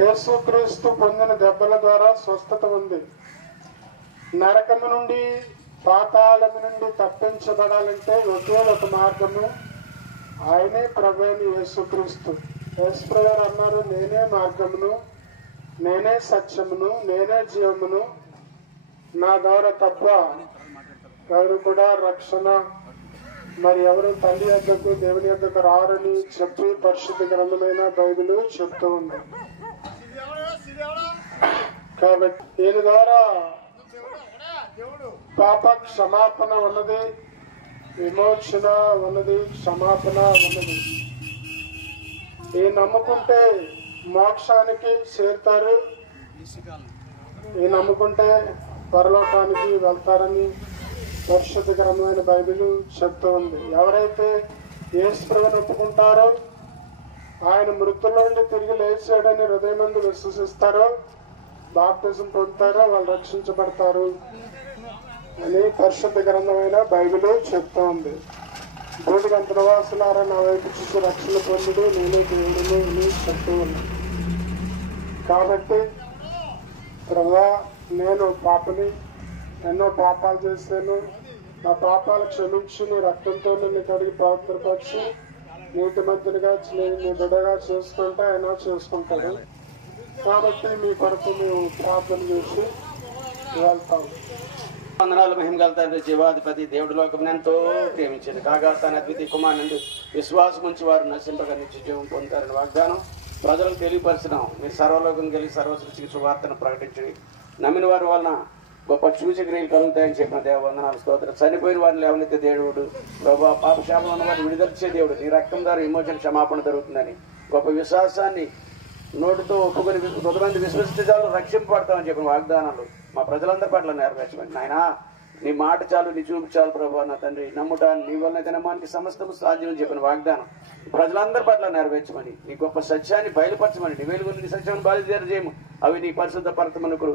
యేసుక్రీస్తు పొందిన దెబ్బల ద్వారా స్వస్థత ఉంది. నరకము నుండి పాతాళము నుండి తప్పించబడాలంటే ఒకే ఒక మార్గము, ఆయనే ప్రభువైన యేసుక్రీస్తు. యేసుప్రభువారు అన్నారు, నేనే మార్గమును నేనే సత్యమును, నేనే జీవమును, నా ద్వారా తప్ప ఎవరు కూడా రక్షణ మరి ఎవరు తండ్రి యొద్దకు దేవుని యొద్దకు రారని చెప్పి పరిశుద్ధ గ్రంథమైన బైబిల్ చెప్తూ ఉంది. కాబట్టి దీని ద్వారా పాప క్షమాపణ ఉన్నది, విమోచన ఉన్నది, క్షమాపణ ఉన్నది. ఈ నమ్ముకుంటే మోక్షానికి చేరుతారు, ఈ నమ్ముకుంటే పరలోకానికి వెళ్తారని పరిశుద్ధ గ్రంథమైన బైబిల్ చెప్తూ ఉంది. ఎవరైతే యేసు ప్రభువును ఒప్పుకుంటారో, ఆయన మృతుల నుండి తిరిగి లేచాడని హృదయమందు విశ్వసిస్తారో, బాప్తిజం పొందుతారో వాళ్ళు రక్షించబడతారు అని పరిశుద్ధ గ్రంథమైన బైబిల్ చెప్తూ ఉంది. బూడిగంత నివాసులారా నా వైపు చూసి రక్షణ పొందుడు, నేనే దేవుడును అని చెప్తూ ఉంది. కాబట్టి ప్రభువా, నేను పాపని, ఎన్నో పాపాలు చేశాను, నా పాపాలు క్షమించి నీ రక్తంతో నిన్ను కడిగి పవిత్రపరిచి నీటి మధ్యగా నీ బిడ్డగా చేసుకుంటే ఆయన చేసుకుంటాడు. కాబట్టి మీ కొరకు మేము ప్రార్థన చేసి వెళ్తాం. వందనాలు మహిమగల తండ్రి, జీవాధిపతి దేవుడి లోకం ఎంతో ప్రేమించింది కాగా తన అద్వితీయ కుమారుని విశ్వాసం ఉంచి వారు నశింపగా నిత్య జీవం పొందుతారని వాగ్దానం ప్రజలకు తెలియపరిచినాం. మీరు సర్వలోకం కలిగి సర్వసృష్టికి సువార్తను ప్రకటించి నమ్మిన వారి వలన గొప్ప సూచక్రియలు కలుగుతాయని చెప్పిన దేవ వందనాలు స్తోత్రం. చనిపోయిన వారిని లేవనెత్తే దేవుడు, ప్రభా పాపశాపం ఉన్న వారిని విడుదలచే దేవుడు, నీ రక్తం ద్వారా విమోచన క్షమాపణ జరుగుతుందని గొప్ప విశ్వాసాన్ని నోటితో ఒప్పుకొని కొంతమంది విశ్వసిస్తే చాలు రక్షింపబడతామని చెప్పిన వాగ్దానాలు మా ప్రజలందరి పట్ల నెరవేర్చమని నాయనా. నీ మాట చాలు, నీ చూపు చాలు ప్రభా నా తండ్రి. నమ్ముట నీ వల్లనైతే నమ్మానికి సమస్తము సాధ్యం అని చెప్పిన వాగ్దానం ప్రజలందరి పట్ల నెరవేర్చమని, నీ గొప్ప సత్యాన్ని బయలుపరచమని, నీ వెలుగుని నీ సత్యాన్ని బయలుదేరి చేయము. అవి నీ పరిశుద్ధ పరతమనుకు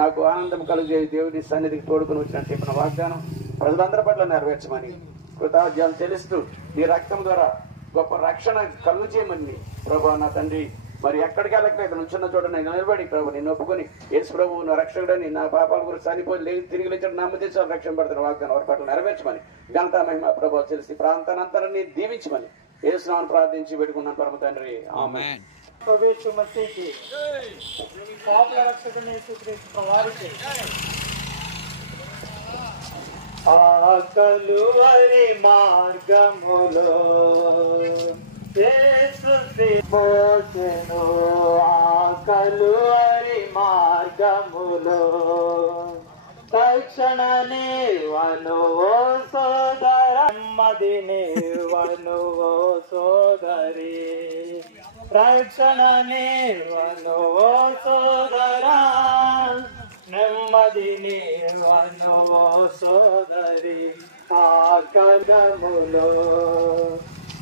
నాకు ఆనందం కలుగజేయి దేవుడి సన్నిధికి తోడుకుని వచ్చినట్టు చెప్పిన వాగ్దానం ప్రజలందరి పట్ల నెరవేర్చమని కృతజ్ఞతలు చెల్లిస్తూ నీ రక్తం ద్వారా గొప్ప రక్షణ కలుగు చేయమని ప్రభా నా తండ్రి. మరి ఎక్కడికి వెళ్ళట్లేదు, నుంచున్న చోట నేను నిలబడి ప్రభు నిన్ను ఒప్పుకొని యేసు ప్రభు నా రక్షకుడని, నా పాపాల గురించి చనిపోయి తిరిగి లేచాడు నమ్మతీసారి రక్షణ పడుతున్న వాగ్దానం వారి పట్ల నెరవేర్చమని ఘనత మహిమ ప్రభావం తెలిసి ప్రాంతానంతరాన్ని దీవించమని యేసునామమున ప్రార్థించి పెట్టుకున్నాను పరమ తండ్రి, ఆమేన్. प्रभु यीशु मसीह की पापల రక్షకుని యేసుక్రీస్తు వారికి ఆ కలువరి మార్గములో యేసు మోసెను, ఆ కలువరి మార్గములో తక్షణ నీవను ఓ సోదర, నెమ్మది నీవను ఓ సోదరి, రక్షణ నీవను ఓ సోదరా, నెమ్మది నీవను ఓ సోదరి. ఆ కలములో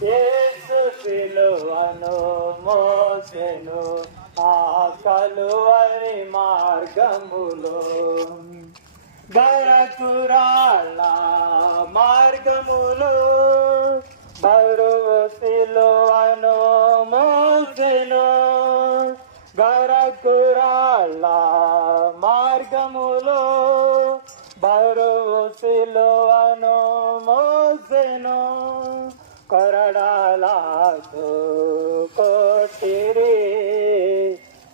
యేసు సిలువను మోసెను, ఆ కలువరి మార్గములో గరకురాళ్ళ మార్గములో బరువు సిలువను మోసెను, గరకురాళ్ళ మార్గములో బరువు సిలువను మోసెను, కొరడాలతో కొట్టిరి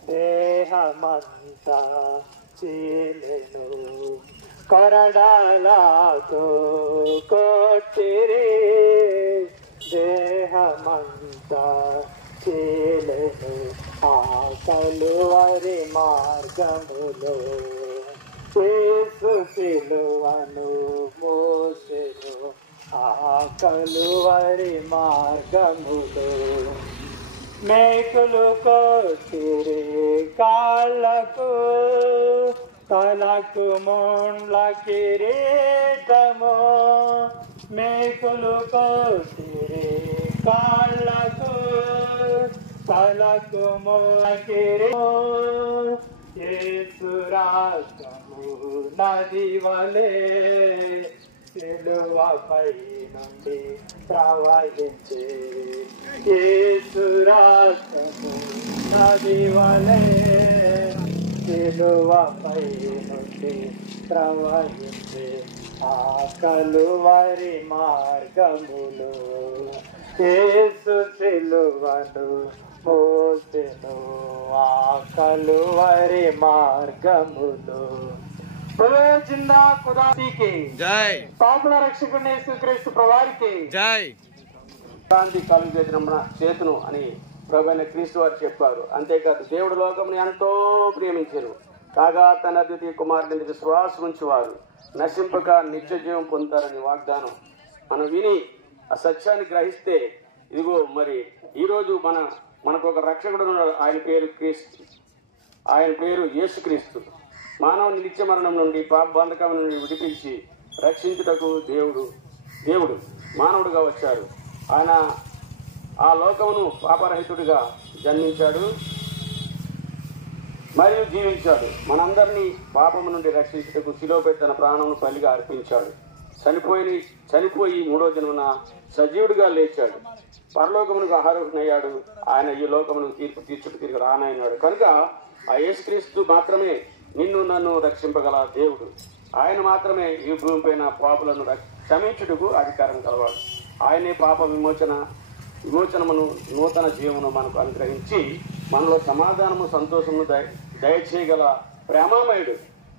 దేహమంతా చీలెను, కొరడాలతో కొట్టిరి దేహమంతా చీలెను, ఆ కలువరి మార్గములో యేసు సిలువను మోసెను, ఆ కలువరి మార్గములో మేకులు కొట్టిరి కాళ్ళకు, తలకు ముండ్ల కిరీటము, మేకులు కొట్టిరి కాళ్ళకు, తలకు ముండ్ల కిరీటము, యేసు రక్తము నది వలె సిలువపై నుండి ప్రవహించే, యేసు రక్తము నది వలె సిలువపై నుండి ప్రవహించే, ఆ కలువరి మార్గములో యేసు సిలువను మోసెను ఆ కలువరి మార్గములో. జిందా ఖుదాకి జై, పాపుల రక్షకుని యేసుక్రీస్తు ప్రభువారికి జై. శాంతి కలుగు చేతును అని ప్రభువైన క్రీస్తు వారు చెప్పారు. అంతేకాదు దేవుడు లోకమును ఎంతో ప్రేమించారు కాగా తన అద్వితీయ కుమారుని విశ్వాసం ఉంచి వారు నశింపక నిత్య జీవం పొందుతారని వాగ్దానం మనం విని ఆ సత్యాన్ని గ్రహిస్తే ఇదిగో మరి ఈరోజు మనకు ఒక రక్షకుడు ఉన్నాడు. ఆయన పేరు క్రీస్తు, ఆయన పేరు యేసుక్రీస్తు. మానవుని నిత్య మరణం నుండి పాప బంధకం నుండి విడిపించి రక్షించుటకు దేవుడు మానవుడిగా వచ్చారు. ఆయన ఆ లోకమును పాపరహితుడిగా జన్మించాడు మరియు జీవించాడు. మనందరినీ పాపము నుండి రక్షించుటకు శిలువపై తన ప్రాణమును బలిగా అర్పించాడు. చనిపోయి మూడో దినమున సజీవుడిగా లేచాడు. పరలోకమునకు ఆహారయ్యాడు. ఆయన ఈ లోకమునకు తీర్పు తీర్చుకు తిరిగి రానయ్యాడు. కనుక ఆ యేసుక్రీస్తు మాత్రమే నిన్ను నన్ను రక్షింపగల దేవుడు. ఆయన మాత్రమే ఈ భూమి పైన పాపులను క్షమించుటకు అధికారం కలవాడు. ఆయనే పాప విమోచనమును నూతన జీవమును మనకు అనుగ్రహించి మనలో సమాధానము సంతోషమును దయచేయగల ప్రేమామయుడు.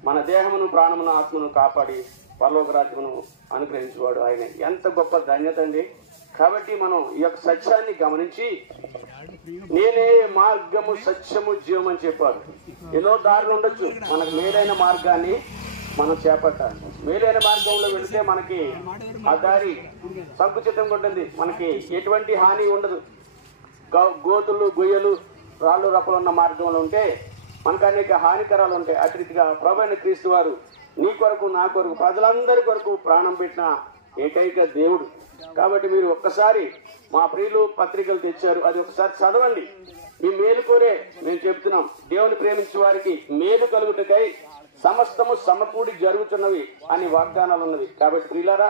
మన దేహమును ప్రాణమును ఆత్మను కాపాడి పరలోక రాజ్యమును అనుగ్రహించేవాడు ఆయన. ఎంత గొప్ప ధన్యత అండి. కాబట్టి మనం ఈ యొక్క సత్యాన్ని గమనించి నేనే మార్గము సత్యము జీవం అని చెప్పారు. ఎన్నో దారులు ఉండొచ్చు, మనకు మేలైన మార్గాన్ని మనం చేపట్టాలి. మేలైన మార్గంలో వెళితే మనకి ఆ దారి సంకుచితంగా ఉంటుంది, మనకి ఎటువంటి హాని ఉండదు. గోతులు గొయ్యలు రాళ్ళు రప్పలు ఉన్న మార్గంలో ఉంటే మనకు అనేక హానికరాలు ఉంటాయి. అటు రీతిగా ప్రభువైన క్రీస్తు వారు నీ కొరకు నా కొరకు ప్రజలందరి కొరకు ప్రాణం పెట్టిన ఏకైక దేవుడు. కాబట్టి మీరు ఒక్కసారి మా ప్రియులు పత్రికలు తెచ్చారు, అది ఒకసారి చదవండి. మీ మేలు కోరే మేము చెప్తున్నాం. దేవుని ప్రేమించే వారికి మేలు కలుగుటకై సమస్తము సమకూడి జరుగుతున్నవి అని వాగ్దానాలు ఉన్నవి. కాబట్టి ప్రియులారా,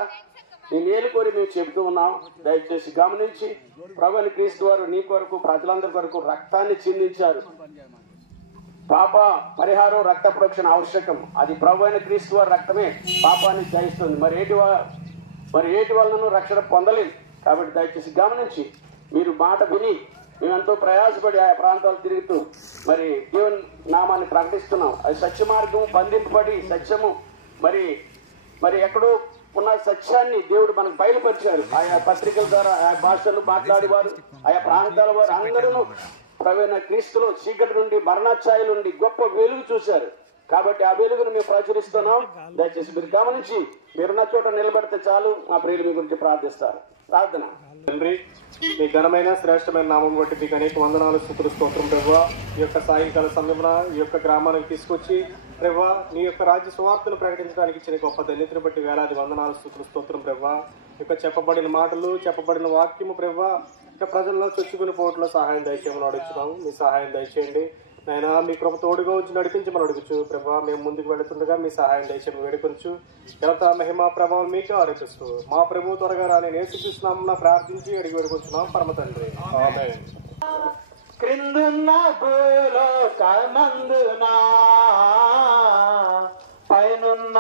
మీ మేలు కోరి మేము చెబుతూ ఉన్నాం. దయచేసి గమనించి ప్రభువైన క్రీస్తు వారు నీ కొరకు ప్రజలందరి కొరకు రక్తాన్ని చిందించారు. పాప పరిహారం రక్త ప్రోక్షణ ఆవశ్యకం. అది ప్రభువైన క్రీస్తు వారి రక్తమే పాపాన్ని జయిస్తుంది. మరి ఏటి వలన రక్షణ పొందలేదు. కాబట్టి దయచేసి గమనించి మీరు మాట విని మేమెంతో ప్రయాసపడి ఆయా ప్రాంతాలు తిరుగుతూ మరి దేవుని నామాన్ని ప్రకటిస్తున్నాం. అది సత్య మార్గము బంధింపబడి సత్యము మరి ఎక్కడో ఉన్న సత్యాన్ని దేవుడు మనకు బయలుపరిచారు. ఆయా పత్రికల ద్వారా ఆయా భాషలు మాట్లాడేవారు, ఆయా ప్రాంతాల వారు అందరూ ప్రవీణ క్రీస్తులో చీకటి నుండి మరణఛాయ నుండి గొప్ప వెలుగు చూశారు. కాబట్టి ఆ వెలుగును మేము ప్రచురిస్తున్నాం. దయచేసి మీరు గమనించి మీరున్న చోట నిలబడితే చాలు. మా ప్రియులు మీ గురించి ప్రార్థిస్తారు. ప్రార్థన. తండ్రి, మీ ఘనమైన శ్రేష్టమైన నామం బట్టి మీకు అనేక వందనాలు, స్తుతులు, స్తోత్రం ప్రభువా. ఈ యొక్క సాయంకాల సమయంలో ఈ యొక్క గ్రామానికి తీసుకొచ్చి ప్రభువా నీ యొక్క రాజ్య సువార్తను ప్రకటించడానికి ఇచ్చిన గొప్ప ధన్యతను బట్టి వేలాది వందనాలు, స్తుతులు, స్తోత్రం ప్రభువా. ఇక చెప్పబడిన మాటలు చెప్పబడిన వాక్యము ప్రభువా ఇక ప్రజల్లో చొచ్చుకుని పోవట్లో సహాయం దయచేయమని అడుగుతున్నాము. మీ సహాయం దయచేయండి నాయనా. మీ కృప తోడుగా వచ్చి నడిపించమని అడుగుచు ప్రభా. మేము ముందుకు వెళుతుండగా మీ సహాయం దయచేయమని వేడుకొంచు. ఘనత మహిమ ప్రభావం మీకు ఆరోపిస్తూ మా ప్రభు త్వరగా రాని యేసుక్రీస్తునామమున ప్రార్థించి అడిగి వేడుకొంచున్నాం పరమ తండ్రి. ఆమేన్. క్రిందున్న భూలోకమందునా పైనున్న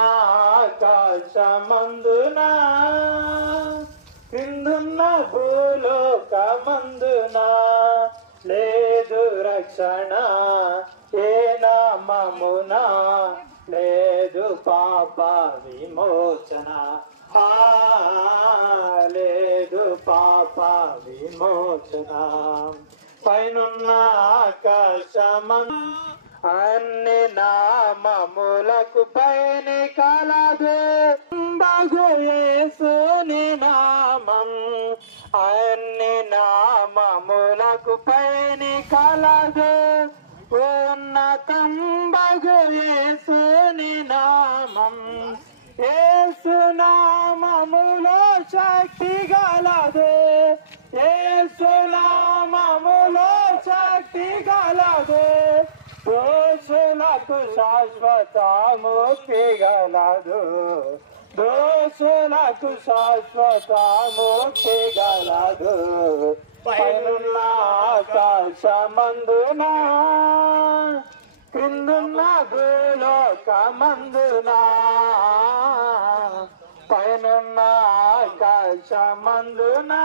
ఆకాశమందునా క్రిందున్న భూలోకమందునా లేదు రక్షణ ఏ నామమున లేదు పాప విమోచన లేదు పాప విమోచన పైనున్న ఆకాశమందు అన్ని నామములకు పైన కలదు యేసుని నామం. అన్ని నామములకు పైన కలదు ఉన్నతం యేసుని నామం. యేసు నామములో శక్తి గలదు, యేసు నామములో శక్తి గలదు. దోషులకు శాశ్వత ముక్తి గలదు, దోషులకు శాశ్వత ముక్తి గలదు. పైనున్న ఆకాశమందునా క్రిందున్న భూలోకమందునా పైనున్న ఆకాశమందునా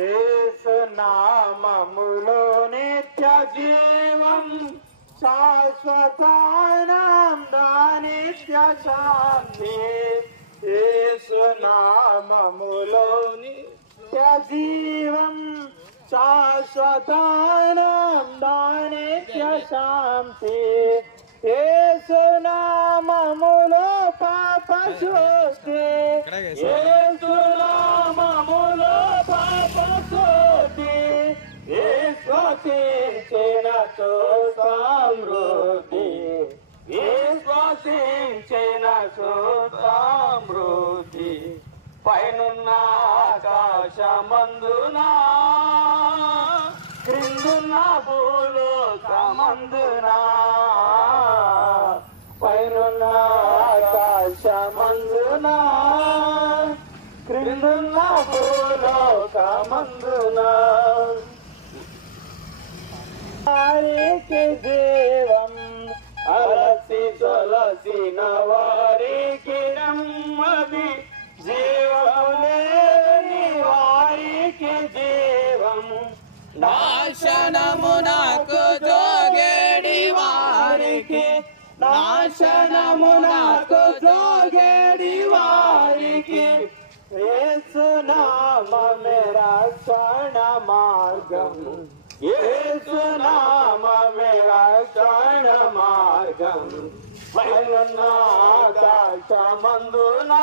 యేసు నామములో నిత్య జీవం శాశ్వతానంద నిత్య శాంతి యేసు నామములో నిత్య జీవం శాశ్వతానంద నిత్య శాంతి యేసు నామములో పాప శోధి యేసు నామములో పాప శోధి విశ్వసించినచో సమృద్ధి విశ్వసించినచో సమృద్ధి పైనున్న ఆకాశమందునా క్రిందున్న భూలోకమందునా పైనున్న ఆకాశమందునా క్రిందున్న భూలోకమందునా వారికి జీవం అలసి తొలసిన వారికి నెమ్మది జీవములేని వారికి జీవం నాశనమునకు జోగేడి వారికి నాశనమునకు జోగేడి వారికి యేసు నామమే రక్షణ మార్గం యేసు నామమే రక్షణ మార్గం పైనున్న ఆకాశమందునా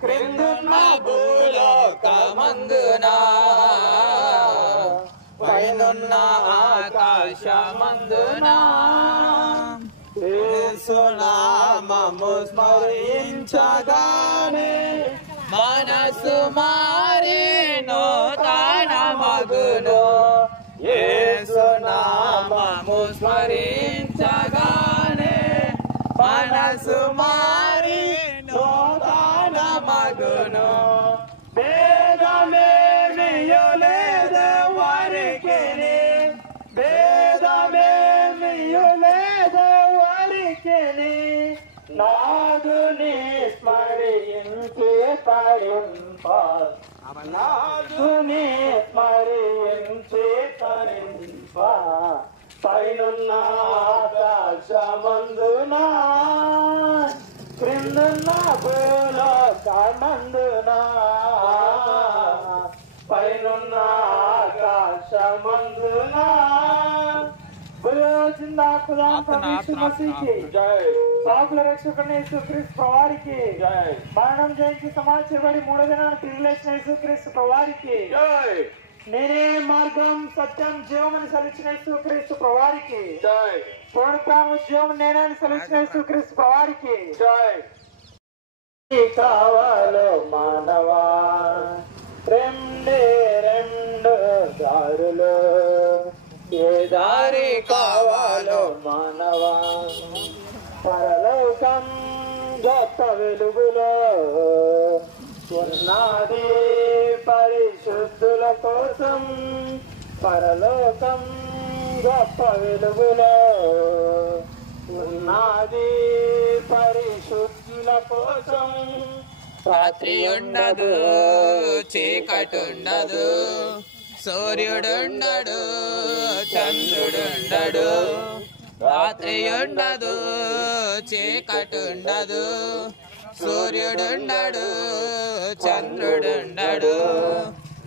క్రిందున్న భూలోకమందునా పైనున్న ఆకాశమందునా యేసు నామము స్మరించగానే మనసు మారి నూతన మగును యేసు నామము స్మరించగానే మనసు మారి నూతన మగును భేదమేమియు లేదెవరికి భేదమేమియు లేదెవరికి నాదుని స్మరించి పరింప నాదుని స్మరించి పరింప పైనున్న ఆకాశమందునా క్రిందున్న భూలోకమందునా పైనున్న ఆకాశమందునా పాపుల రక్షకుని యేసుక్రీస్తు ప్రభువారికి మరణం జయించి సమాచారపడి మూడో దినాన్ని తిరిగి లేచిన యేసుక్రీస్తు ప్రభువారికి నేనే మార్గం సత్యం జీవమని సెలచిన యేసుక్రీస్తు ప్రభువారికి పునరుత్థానం జీవం నేనని సెలచిన యేసుక్రీస్తు ప్రభువారికి కావాలో మానవా రెండే రెండు దారులు ఏ దారి కావాలో మానవా పరలోకం గొప్ప వెలుగులో ఉన్నది పరిశుద్ధుల కోసం పరలోకం గొప్ప వెలుగులో ఉన్నది పరిశుద్ధుల కోసం రాత్రి ఉండదు చీకటుండదు సూర్యుడుండడు చంద్రుడుండడు రాత్రి ఉండదు చీకటుండదు సూర్యుడుండడు చంద్రుడుండడు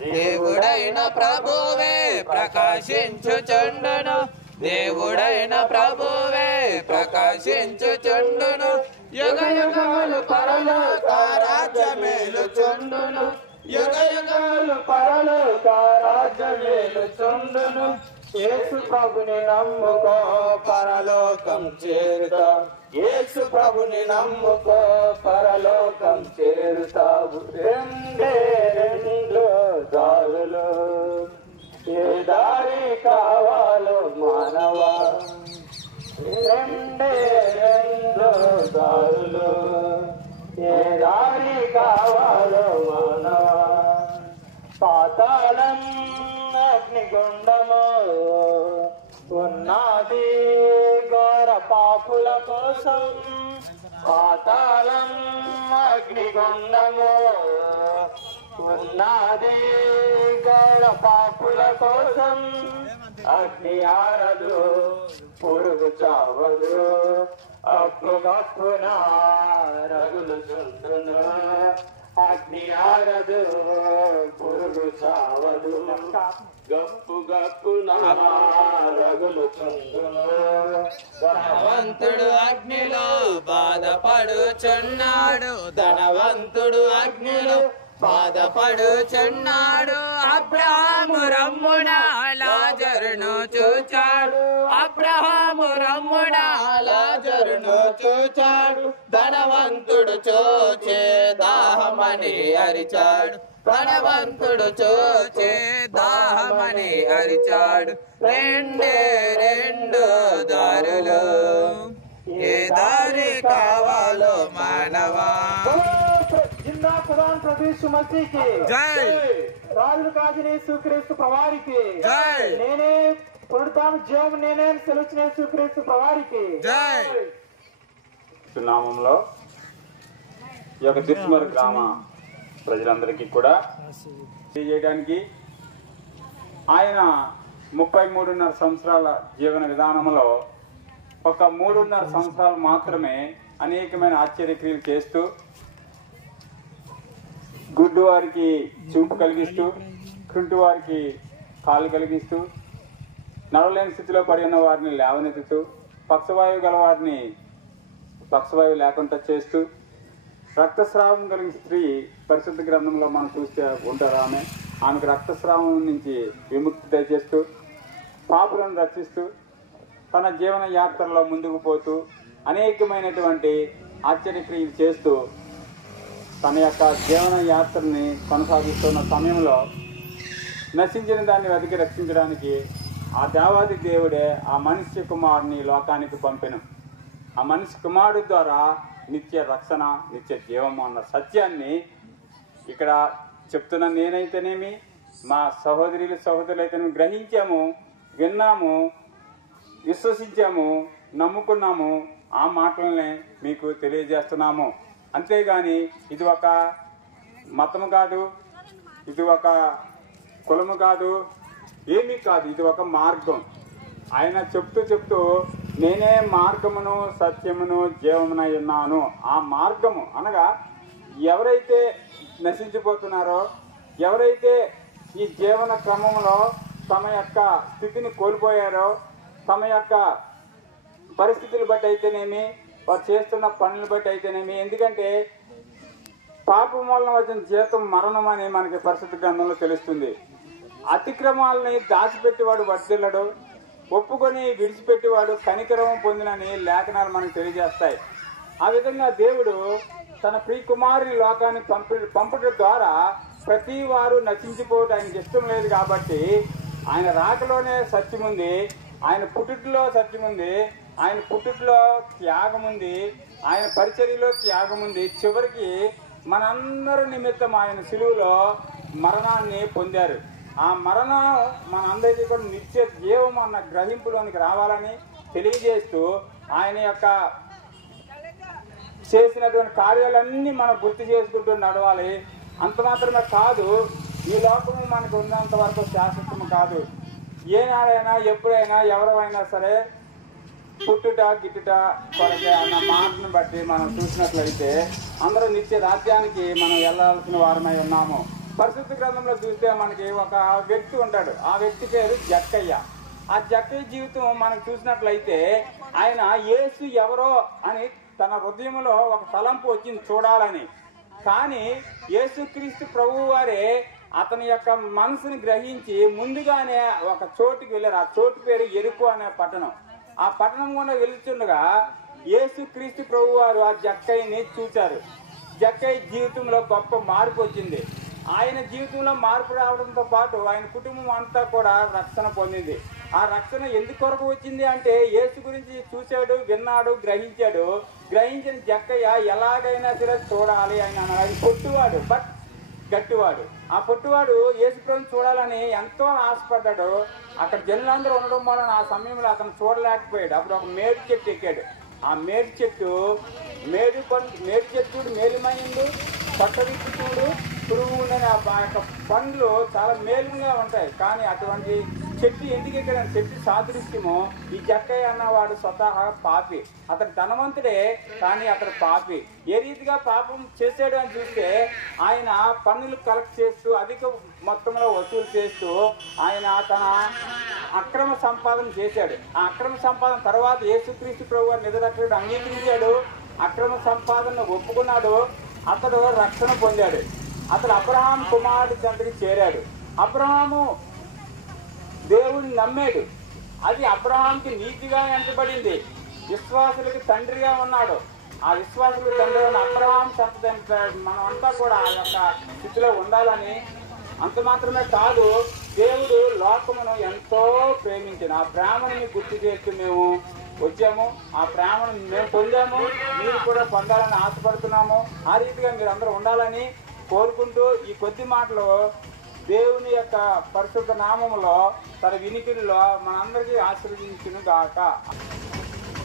దేవుడైన ప్రభువే ప్రకాశించుచుండును దేవుడైన ప్రభువే ప్రకాశించుచుండును యుగ యుగములు పరలోక రాజ్యమేలుచుండును యుగ యుగములు పరలోక రాజ్యమేలుచుండును యేసు ప్రభుని నమ్ముకో పరలోకం చేరుతావు యేసు ప్రభుని నమ్ముకో పరలోకం చేరుతావు రెండే రెండు దారులు ఏ దారి కావాలో మానవా రెండే రెండు దారులు ఏ దారి కావాలో మానవా పాతాళం అగ్నిగుండము ఉన్నది ఘోర పాపుల కోసం పాతాళం అగ్నిగుండము ఉన్నది గడ పాపుల కోసం అగ్ని ఆరదు పురుగు చావదు అప్పుగప్పున రగులు చుండును అగ్ని ఆరదు పురుగు చావదు గప్పు గప్పున రగులు చుండును ధనవంతుడు అగ్నిలో బాధపడుచున్నాడు ధనవంతుడు అగ్నిలో బాధపడుచున్నాడు అబ్రహాము రమ్మున లాజరును చూచాడు అబ్రహాము రమ్మున లాజరును చూచాడు ధనవంతుడు చూచే దాహమని అరిచాడు ధనవంతుడు చూచే దాహమని అరిచాడు రెండే రెండు దారులు ఏ దారి కావాలో మానవా जिंदा खुदान प्रभु यीशु मसीह की जय రాజులు కాదు యేసుక్రీస్తు ప్రభువారికి జై నేనే పుడతాను జీవం నేనే సెలవుచిన యేసుక్రీస్తు ప్రభువారికి జై నామంలో ఈ యొక్క దిర్స్మర్ గ్రామ ప్రజలందరికీ కూడా చేయడానికి ఆయన 33.5 సంవత్సరాల జీవన విధానంలో ఒక 3.5 సంవత్సరాలు మాత్రమే అనేకమైన ఆశ్చర్యక్రియలు చేస్తూ గుడ్డు వారికి చూపు కలిగిస్తూ కుంటి వారికి కాళ్ళు కలిగిస్తూ నడవలేని స్థితిలో పడి ఉన్న వారిని లేవనెత్తుతూ పక్షవాయువు గల వారిని పక్షవాయువు లేకుండా చేస్తూ రక్తస్రావం కలిగిన స్త్రీ పరిశుద్ధ గ్రంథంలో మనం చూస్తే ఉంటారు ఆమెకు రక్తస్రావం నుంచి విముక్తి దయచేస్తూ పాపులను రక్షిస్తూ తన జీవన యాత్రలో ముందుకు పోతూ అనేకమైనటువంటి ఆశ్చర్యక్రియలు చేస్తూ తన యొక్క జీవన యాత్రని కొనసాగిస్తున్న సమయంలో నశించిన దాన్ని వెతికి రక్షించడానికి ఆ దేవాది దేవుడే ఆ మనిషి కుమారుని లోకానికి పంపెను ఆ మనిషి కుమారుడు ద్వారా నిత్య రక్షణ నిత్య జీవము అన్న సత్యాన్ని ఇక్కడ చెప్తున్న నేనైతేనేమి మా సహోదరులైతేనేమి గ్రహించాము విన్నాము విశ్వసించాము నమ్ముకున్నాము ఆ మాటలనే మీకు తెలియజేస్తున్నాము అంతేగాని ఇది ఒక మతము కాదు ఇది ఒక కులము కాదు ఏమీ కాదు ఇది ఒక మార్గం ఆయన చెప్తూ నేనే మార్గమును సత్యమును జీవమునై ఉన్నాను ఆ మార్గము అనగా ఎవరైతే నశించిపోతున్నారో ఎవరైతే ఈ జీవన క్రమంలో తమ యొక్క స్థితిని కోల్పోయారో తమ యొక్క పరిస్థితులు బట్టి అయితేనేమి వారు చేస్తున్న పనులు బట్టి అయితేనేమి ఎందుకంటే పాపం వలన వచ్చిన జీతం మరణం అని మనకి పరిశుద్ధ గ్రంథంలో తెలుస్తుంది అతిక్రమాలని దాచిపెట్టేవాడు వర్ధిల్లడు ఒప్పుకొని విడిచిపెట్టేవాడు కనికరం పొందినని లేఖనాలు మనకు తెలియజేస్తాయి ఆ విధంగా దేవుడు తన ప్రియ కుమారుని లోకాన్ని పంపడం ద్వారా ప్రతి వారు నశించిపోవడం ఆయనకి ఇష్టం లేదు కాబట్టి ఆయన రాకలోనే సత్యం ఉంది ఆయన పుట్టుట్లో సత్యం ఉంది ఆయన పుట్టుట్లో త్యాగం ఉంది ఆయన పరిచర్యలో త్యాగం ఉంది చివరికి మనందరి నిమిత్తం ఆయన సిలువలో మరణాన్ని పొందారు ఆ మరణం మనందరికీ కూడా నిత్య జీవం అన్న గ్రహింపులోనికి రావాలని తెలియజేస్తూ ఆయన యొక్క చేసినటువంటి కార్యాలన్నీ మనం గుర్తు చేసుకుంటూ నడవాలి అంత మాత్రమే కాదు ఈ లోకము మనకు ఉన్నంత వరకు శాశ్వతము కాదు ఏనాడైనా ఎప్పుడైనా ఎవరైనా సరే పుట్టుట గిట్టుట కొరకే అన్న మాటను బట్టి మనం చూసినట్లయితే అందరూ నిత్య రాజ్యానికి మనం వెళ్ళాల్సిన వారమై ఉన్నాము పరిశుద్ధ గ్రంథంలో చూస్తే మనకి ఒక వ్యక్తి ఉంటాడు ఆ వ్యక్తి పేరు జక్కయ్య ఆ జక్కయ్య జీవితం మనం చూసినట్లయితే ఆయన యేసు ఎవరో అని తన హృదయంలో ఒక తలంపు వచ్చింది చూడాలని కానీ యేసుక్రీస్తు ప్రభువు వారే అతని యొక్క మనసుని గ్రహించి ముందుగానే ఒక చోటుకి వెళ్ళారు ఆ చోటు పేరు ఎరుకు అనే పట్టణం ఆ పట్టణం గుండా వెళ్తుండగా యేసుక్రీస్తు ప్రభు వారు ఆ జక్కయ్యని చూచారు జక్కయ్య జీవితంలో గొప్ప మార్పు వచ్చింది ఆయన జీవితంలో మార్పు రావడంతో పాటు ఆయన కుటుంబం అంతా కూడా రక్షణ పొందింది ఆ రక్షణ ఎందుకొరకు వచ్చింది అంటే యేసు గురించి చూశాడు విన్నాడు గ్రహించిన జక్కయ్య ఎలాగైనా సరే చూడాలి ఆయన ఆయన పొట్టువాడు బట్ గట్టివాడు ఆ పొట్టువాడు యేసు ప్రభువుని చూడాలని ఎంతో ఆశపడ్డాడు అక్కడ జనులందరూ ఉండడం వలన ఆ సమయంలో అతను చూడలేకపోయాడు అప్పుడు ఒక మేడి చెట్టు ఎక్కాడు ఆ మేడి చెట్టు మేడి చెట్టు మేలిమైండు పట్టవిచ్చి చూడు పురుగు ఉండని ఆ యొక్క పండ్లు చాలా మేలుగా ఉంటాయి. కానీ అటువంటి చెట్టు ఎందుకు ఇక్కడ చెట్టు సాదృశ్యము ఈ జక్కయ్య అన్నవాడు స్వతహా పాపి. అతను ధనవంతుడే కానీ అతడు పాపి. ఏ రీతిగా పాపం చేశాడు అని చూస్తే ఆయన పన్నులు కలెక్ట్ చేస్తూ అధిక మొత్తంలో వసూలు చేస్తూ ఆయన తన అక్రమ సంపాదన చేశాడు. ఆ అక్రమ సంపాదన తర్వాత యేసుక్రీస్తు ప్రభువు నిజరక్షకుడు అంగీకరించాడు. అక్రమ సంపాదన ఒప్పుకున్నాడు. అతడు రక్షణ పొందాడు. అతడు అబ్రహాం కుమారుడి చెంతకి చేరాడు. అబ్రహాము దేవుని నమ్మాడు. అది అబ్రహాంకి నీతిగా ఎంచబడింది. విశ్వాసులకి తండ్రిగా ఉన్నాడు. ఆ విశ్వాసులకు తండ్రి ఉన్న అబ్రహాం సంతతి మనం అంతా కూడా ఆ యొక్క స్థితిలో ఉండాలని. అంత మాత్రమే కాదు, దేవుడు లోకమును ఎంతో ప్రేమించిన ఆ ప్రేమని గుర్తు చేస్తూ మేము వచ్చాము. ఆ ప్రేమను మేము పొందాము, మీరు కూడా పొందాలని ఆశపడుతున్నాము. ఆ రీతిగా మీరు అందరూ ఉండాలని కోరుకుంటూ ఈ కొద్ది మాటలు దేవుని యొక్క పరిశుద్ధ నామములో తన వినికిడిలో మనందరికీ ఆశీర్వదించును గాక.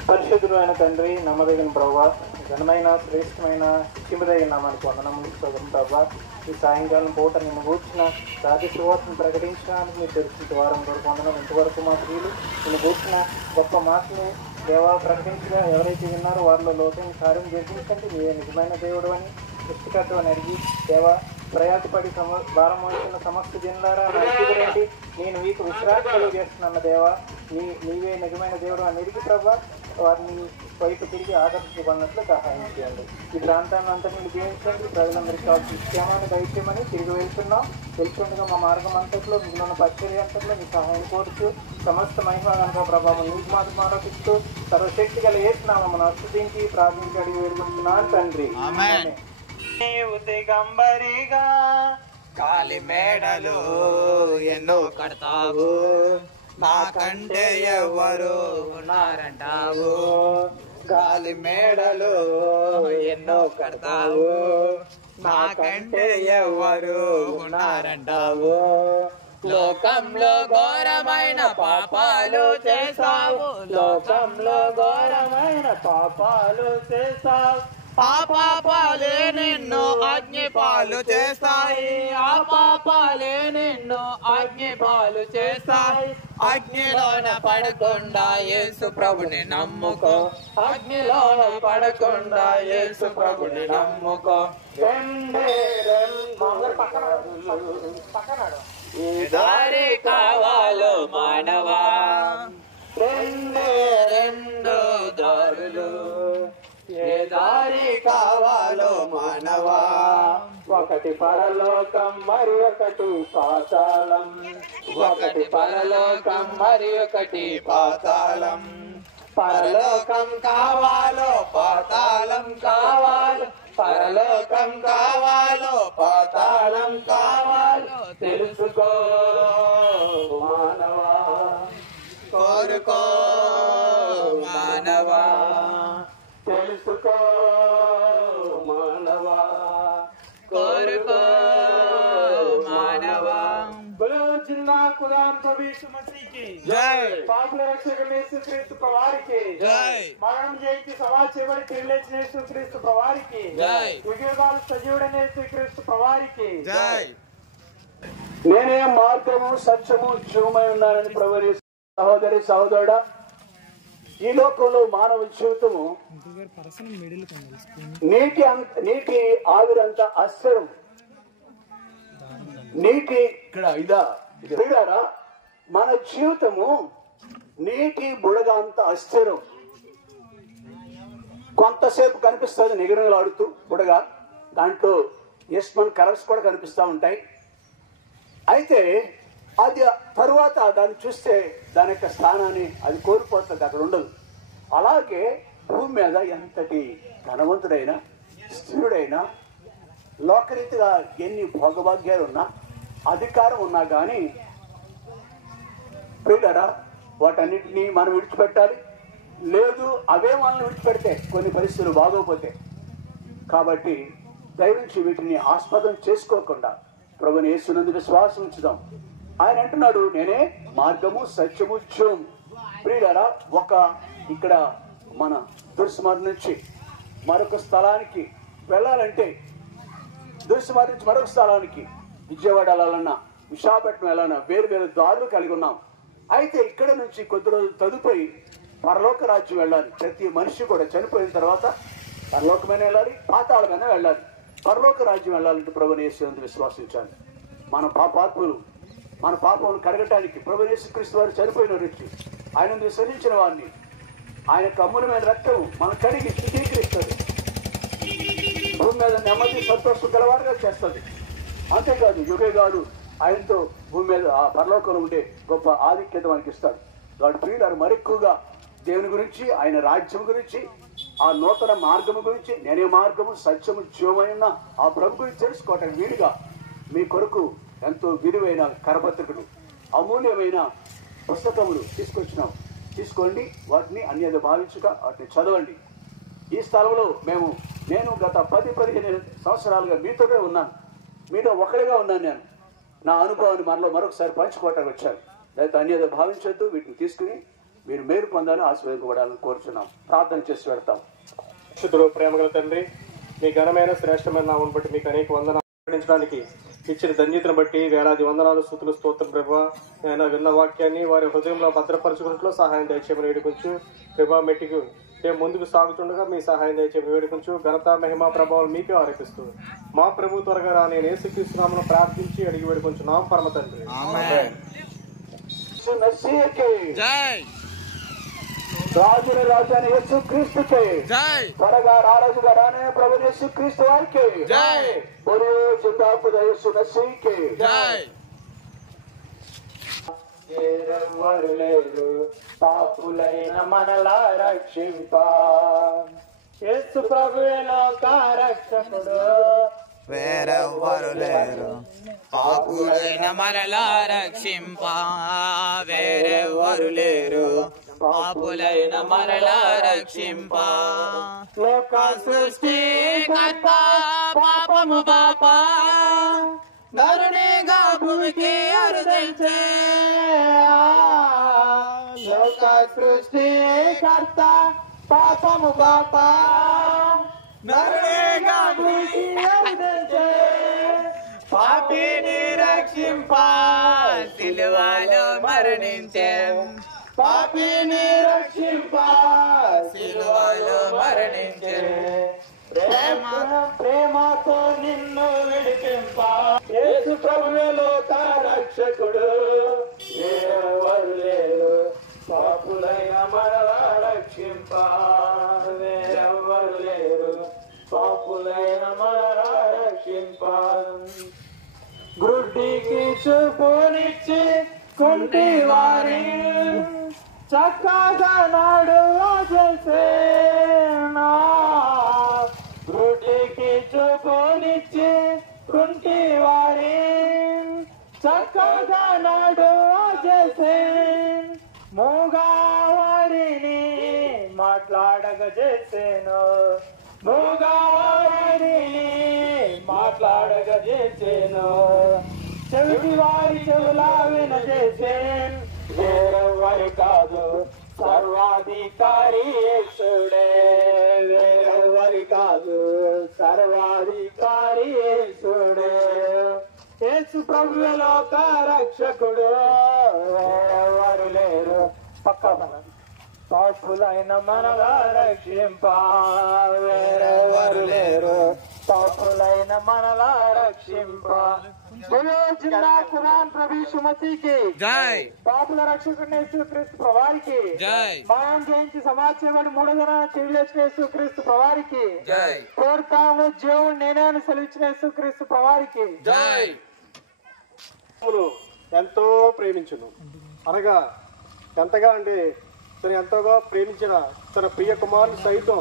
పరిశుద్ధుడు అయిన తండ్రి, నమ్మదగిన ప్రభువా, ఘనమైన శ్రేష్టమైన చిమిదగిన నామానికి వందనములు స్తోత్రం ప్రభువా. ఈ సాయంకాలం పూట నిన్ను కూర్చిన రాజ్య సువార్తను ప్రకటించడానికి మీరు తెలిసిన వారం వరకు వందనం. ఇంతవరకు మా స్త్రీలు నిన్ను కూర్చిన గొప్ప మాటలు దేవా ప్రకటించగా ఎవరైతే విన్నారో వారిలో లోకం కార్యం జరిగించండి. నీవే నిజమైన దేవుడు అని పుస్తకత్వ అని అడిగి దేవా ప్రయాసపడి భారం వహిస్తున్న సమస్త జనులారా రండి, నేను మీకు విశ్రాంతి కలుగు చేస్తున్నాను దేవా. నీవే నిజమైన దేవుడు అని ఎరిగి ప్రభా వారిని వైపు తిరిగి ఆకర్షించబడినట్లు సహాయం చేయండి. ఈ ప్రాంతాన్ని అంతా మీరు జీవించండి. ప్రజలందరికీ కావాల్సిన క్షేమాన్ని దయచేయమని తిరిగి వెళ్తుండగా మా మార్గం అంతట్లో మిగిలిన పరిచర్య అంతట్లో మీ సహాయం కోరుతూ సమస్త మహిమ కనుక ప్రభావం నీకు మాకు ఆరోపిస్తూ సర్వశక్తి గల యేసునామమును స్తుతించి ప్రార్థించి అడిగి వేడుకుంటున్నాను తండ్రి. నీవు దిగంబరిగా కాలి మేడలు ఎన్నో కడతావు, మాకంటే ఎవరు ఉన్నారంటావు. గాలి మేడలు ఎన్నో కడతావు, మాకంటే ఎవరు ఉన్నారంటావు. లోకంలో ఘోరమైన పాపాలు చేసావు, లోకంలో ఘోరమైన పాపాలు చేసావు. ఆ పాపాలే నిన్ను అగ్నిపాలు చేస్తాయి, ఆ పాపాలే నిన్ను అగ్నిపాలు చేస్తాయి. అగ్నిలోన పడకుండా యేసు ప్రభుని నమ్ముకో, అగ్నిలోన పడకుండా యేసు ప్రభుని నమ్ముకో. ఏ దారి కావాలో మానవా, రెండు దారులు. ఏ దారి కావాలో మానవా, ఒకటి పరలోకం మరి ఒకటి పాతాళం, ఒకటి పరలోకం మరి ఒకటి పాతాళం. పరలోకం కావాలో పాతాళం కావాలో, పరలోకం కావాలో పాతాళం కావాలో తెలుసుకో మానవా, కోరుకో మానవా, తెలుసుకో మానవా, కోరుకో మానవా. जिंदा खुदा प्रभु यीशु मसीह की జై. పాపుల రక్షకుడు యేసుక్రీస్తు ప్రభువారికి జై. మరణం జయించి సమాధి చేయబడి తిరిగి లేచిన యేసుక్రీస్తు ప్రభువారికి జై. యుగయుగాలు సజీవుడైన యేసుక్రీస్తు ప్రభువారికి జై. నేనే మార్గము సత్యము జీవమై ఉన్నానని ప్రభువు సహోదరి సహోదరుడా, ఈ లోకంలో మానవ జీవితము నీటి ఆవిరంత అస్థిరం. నీటి ఇక్కడ ఇదారా మన జీవితము నీటి బుడగ అంత అస్థిరం. కొంతసేపు కనిపిస్తుంది నిగనలాడుతూ బుడగ, దాంట్లో ఎస్మన్ కలర్స్ కూడా కనిపిస్తూ ఉంటాయి. అయితే అది తరువాత దాన్ని చూస్తే దాని యొక్క స్థానాన్ని అది కోల్పోతుంది, అక్కడ ఉండదు. అలాగే భూమి మీద ఎంతటి ధనవంతుడైనా స్థిరుడైనా లోకరీతిగా ఎన్ని భోగభాగ్యాలు ఉన్నా అధికారం ఉన్నా కానీ ప్రియులారా వాటన్నిటినీ మనం విడిచిపెట్టాలి. లేదు అవే మనల్ని విడిచిపెడితే కొన్ని పరిస్థితులు బాగోపోతే. కాబట్టి దయవించి వీటిని ఆస్పదం చేసుకోకుండా ప్రభుని యేసునందు విశ్వాసం ఉంచుదాం. ఆయన అంటున్నాడు, నేనే మార్గము సత్యము జీవం. ప్రియులారా ఇక్కడ మన దుర్స్మరణ నుంచి మరొక స్థలానికి వెళ్ళాలంటే దుర్సమార్ నుంచి మరొక స్థలానికి విజయవాడ వెళ్ళాలన్నా, విశాఖపట్నం వెళ్ళాలన్నా వేరు వేరు దారులు కలిగి ఉన్నాం. అయితే ఇక్కడ నుంచి కొద్ది రోజులు తదుపరి పరలోక రాజ్యం వెళ్ళాలి. ప్రతి మనిషి కూడా చనిపోయిన తర్వాత పరలోకమైన వెళ్ళాలి, పాతాళమైన వెళ్ళాలి. పరలోక రాజ్యం వెళ్ళాలంటే ప్రభుని యేసునందు విశ్వాసించాలి. మన పాపాత్ములు, మన పాపమును కడగటానికి ప్రభుని యేసుక్రీస్తు వారు చనిపోయిన వ్యక్తి, ఆయన విశ్వసించిన వారిని ఆయన అమూల్యమైన రక్తం మన కడిగి శుద్ధీకరిస్తుంది, భూమి మీద నెమ్మది సంతోషం గలవారుగా చేస్తుంది. అంతేకాదు యుగేగాడు ఆయనతో భూమి మీద ఆ పరలోకంలో ఉండే గొప్ప ఆధిక్యత మనకి ఇస్తాడు. వాడు ప్రియులారు మరెక్కువగా దేవుని గురించి, ఆయన రాజ్యం గురించి, ఆ నూతన మార్గము గురించి, నేనే మార్గము సత్యము జీవమైన ఆ ప్రభు గురించి తెలుసుకోవటానికి వీలుగా మీ కొరకు ఎంతో విలువైన కరపత్రికలు, అమూల్యమైన పుస్తకములు తీసుకొచ్చినాం. తీసుకోండి, వాటిని అన్యత భావించక వాటిని చదవండి. ఈ స్థలంలో నేను గత 10-15 సంవత్సరాలుగా మీతోనే ఉన్నాను, మీతో ఒకరిగా ఉన్నాను. నేను నా అనుభవాన్ని మనలో మరొకసారి పంచుకోవటానికి వచ్చాను. లేకపోతే అన్యత భావించొద్దు. వీటిని తీసుకుని మీరు మేలు పొందాలని, ఆశీర్వదించబడాలని కోరుచున్నాం. ప్రార్థన చేసి పెడతాం. శుద్ధుడు ప్రేమగల తండ్రి, మీ ఘనమైన శ్రేష్టమైన నామం బట్టి మీకు అనేక వందనాలు పాటించడానికి ఇచ్చిన ధన్యతను బట్టి వేలాది వందనాలు, స్తుతులు, స్తోత్రం ప్రభా. ఆయన విన్న వాక్యాన్ని వారి హృదయంలో భద్రపరచుకున్నట్లు సహాయం దయచేయమని వేడుకొంచు ప్రభా. మెట్టికు మేము ముందుకు సాగుతుండగా మీ సహాయం దయచేయమని వేడుకొంచు. ఘనత, మహిమ, ప్రభావం మీకే ఆరోపిస్తూ మా ప్రభు త్వరగా రాని యేసుక్రీస్తునామమున ప్రార్థించి అడిగి వేడుకొంచున్నాం పరమ తండ్రి. రాజుల రాజాని యేసుక్రీస్తుకే త్వరగా రారాజుగా రానే ప్రభు యేసుక్రీస్తు వారికి యేసు మసీహుకే వేరెవ్వరు లేరు పాపులైన మనలా రక్షింప. యేసు ప్రభువే లోక రక్షకుడు. వేరెవ్వరు లేరు పాపులైన మనలా రక్షింప. వేరెవ్వరు లేరు పాపులైన మనలా రక్షింప. లోక సృష్టికర్త పాపము బాపా నరునిగా భూమికి అరుదించే. లోక సృష్టికర్త పాపము బాపా నరునిగా భూమికి అరుదించే. పాపిని రక్షింప సిలువలో మరణించే. పాపిని రక్షింప సిలువలో మరణించే. ప్రేమతో నిన్ను విడిపింప. యేసు ప్రభువే లోక రక్షకుడు. వేరెవ్వరు లేరు పాపులైన మనలా రక్షింప. వేరెవ్వరు లేరు పాపులైన మనలా రక్షింప. గ్రుడ్డికి చూపునిచ్చి కుంటి వారి చక్కగా నాడు చేసేనా. గ్రుడ్డికి చూపునిచ్చి కుంటి వారి చక్కగా నాడు చేసే. మూగా వారిని మాట్లాడగ చేసేను. మూగా వారిని మాట్లాడగ చేసేను. చెవిటి వారి చెవులా వినజేసేన్. వేరెవ్వరు కాదు సర్వాధికారి యేసుడే. వేరెవ్వరు కాదు సర్వాధికారి యేసుడే. యేసు ప్రభువే లోక రక్షకుడు. వేరెవ్వరు లేరు పాపులైన మనలా రక్షింప. వేరెవ్వరు లేరు పాపులైన మనలా రక్షింప. జిల్లా ఖురాన్ ప్రభు యీశు మసీహుకి జై. పాపుల రక్షకుడిని యేసుక్రీస్తు ప్రభువారికి జై. మాయం జయించి సమాజం 3 దినాలు చెవిలేసిన యేసుక్రీస్తు ప్రభువారికి జై. కోరుతాము జీవుడు నేనే అని సెలవిచ్చిన యేసుక్రీస్తు ప్రభువారికి జై. ఎంతో ప్రేమించును అనగా ఎంతగా అంటే తను ఎంతగా ప్రేమించిన తన ప్రియ కుమారుని సైతం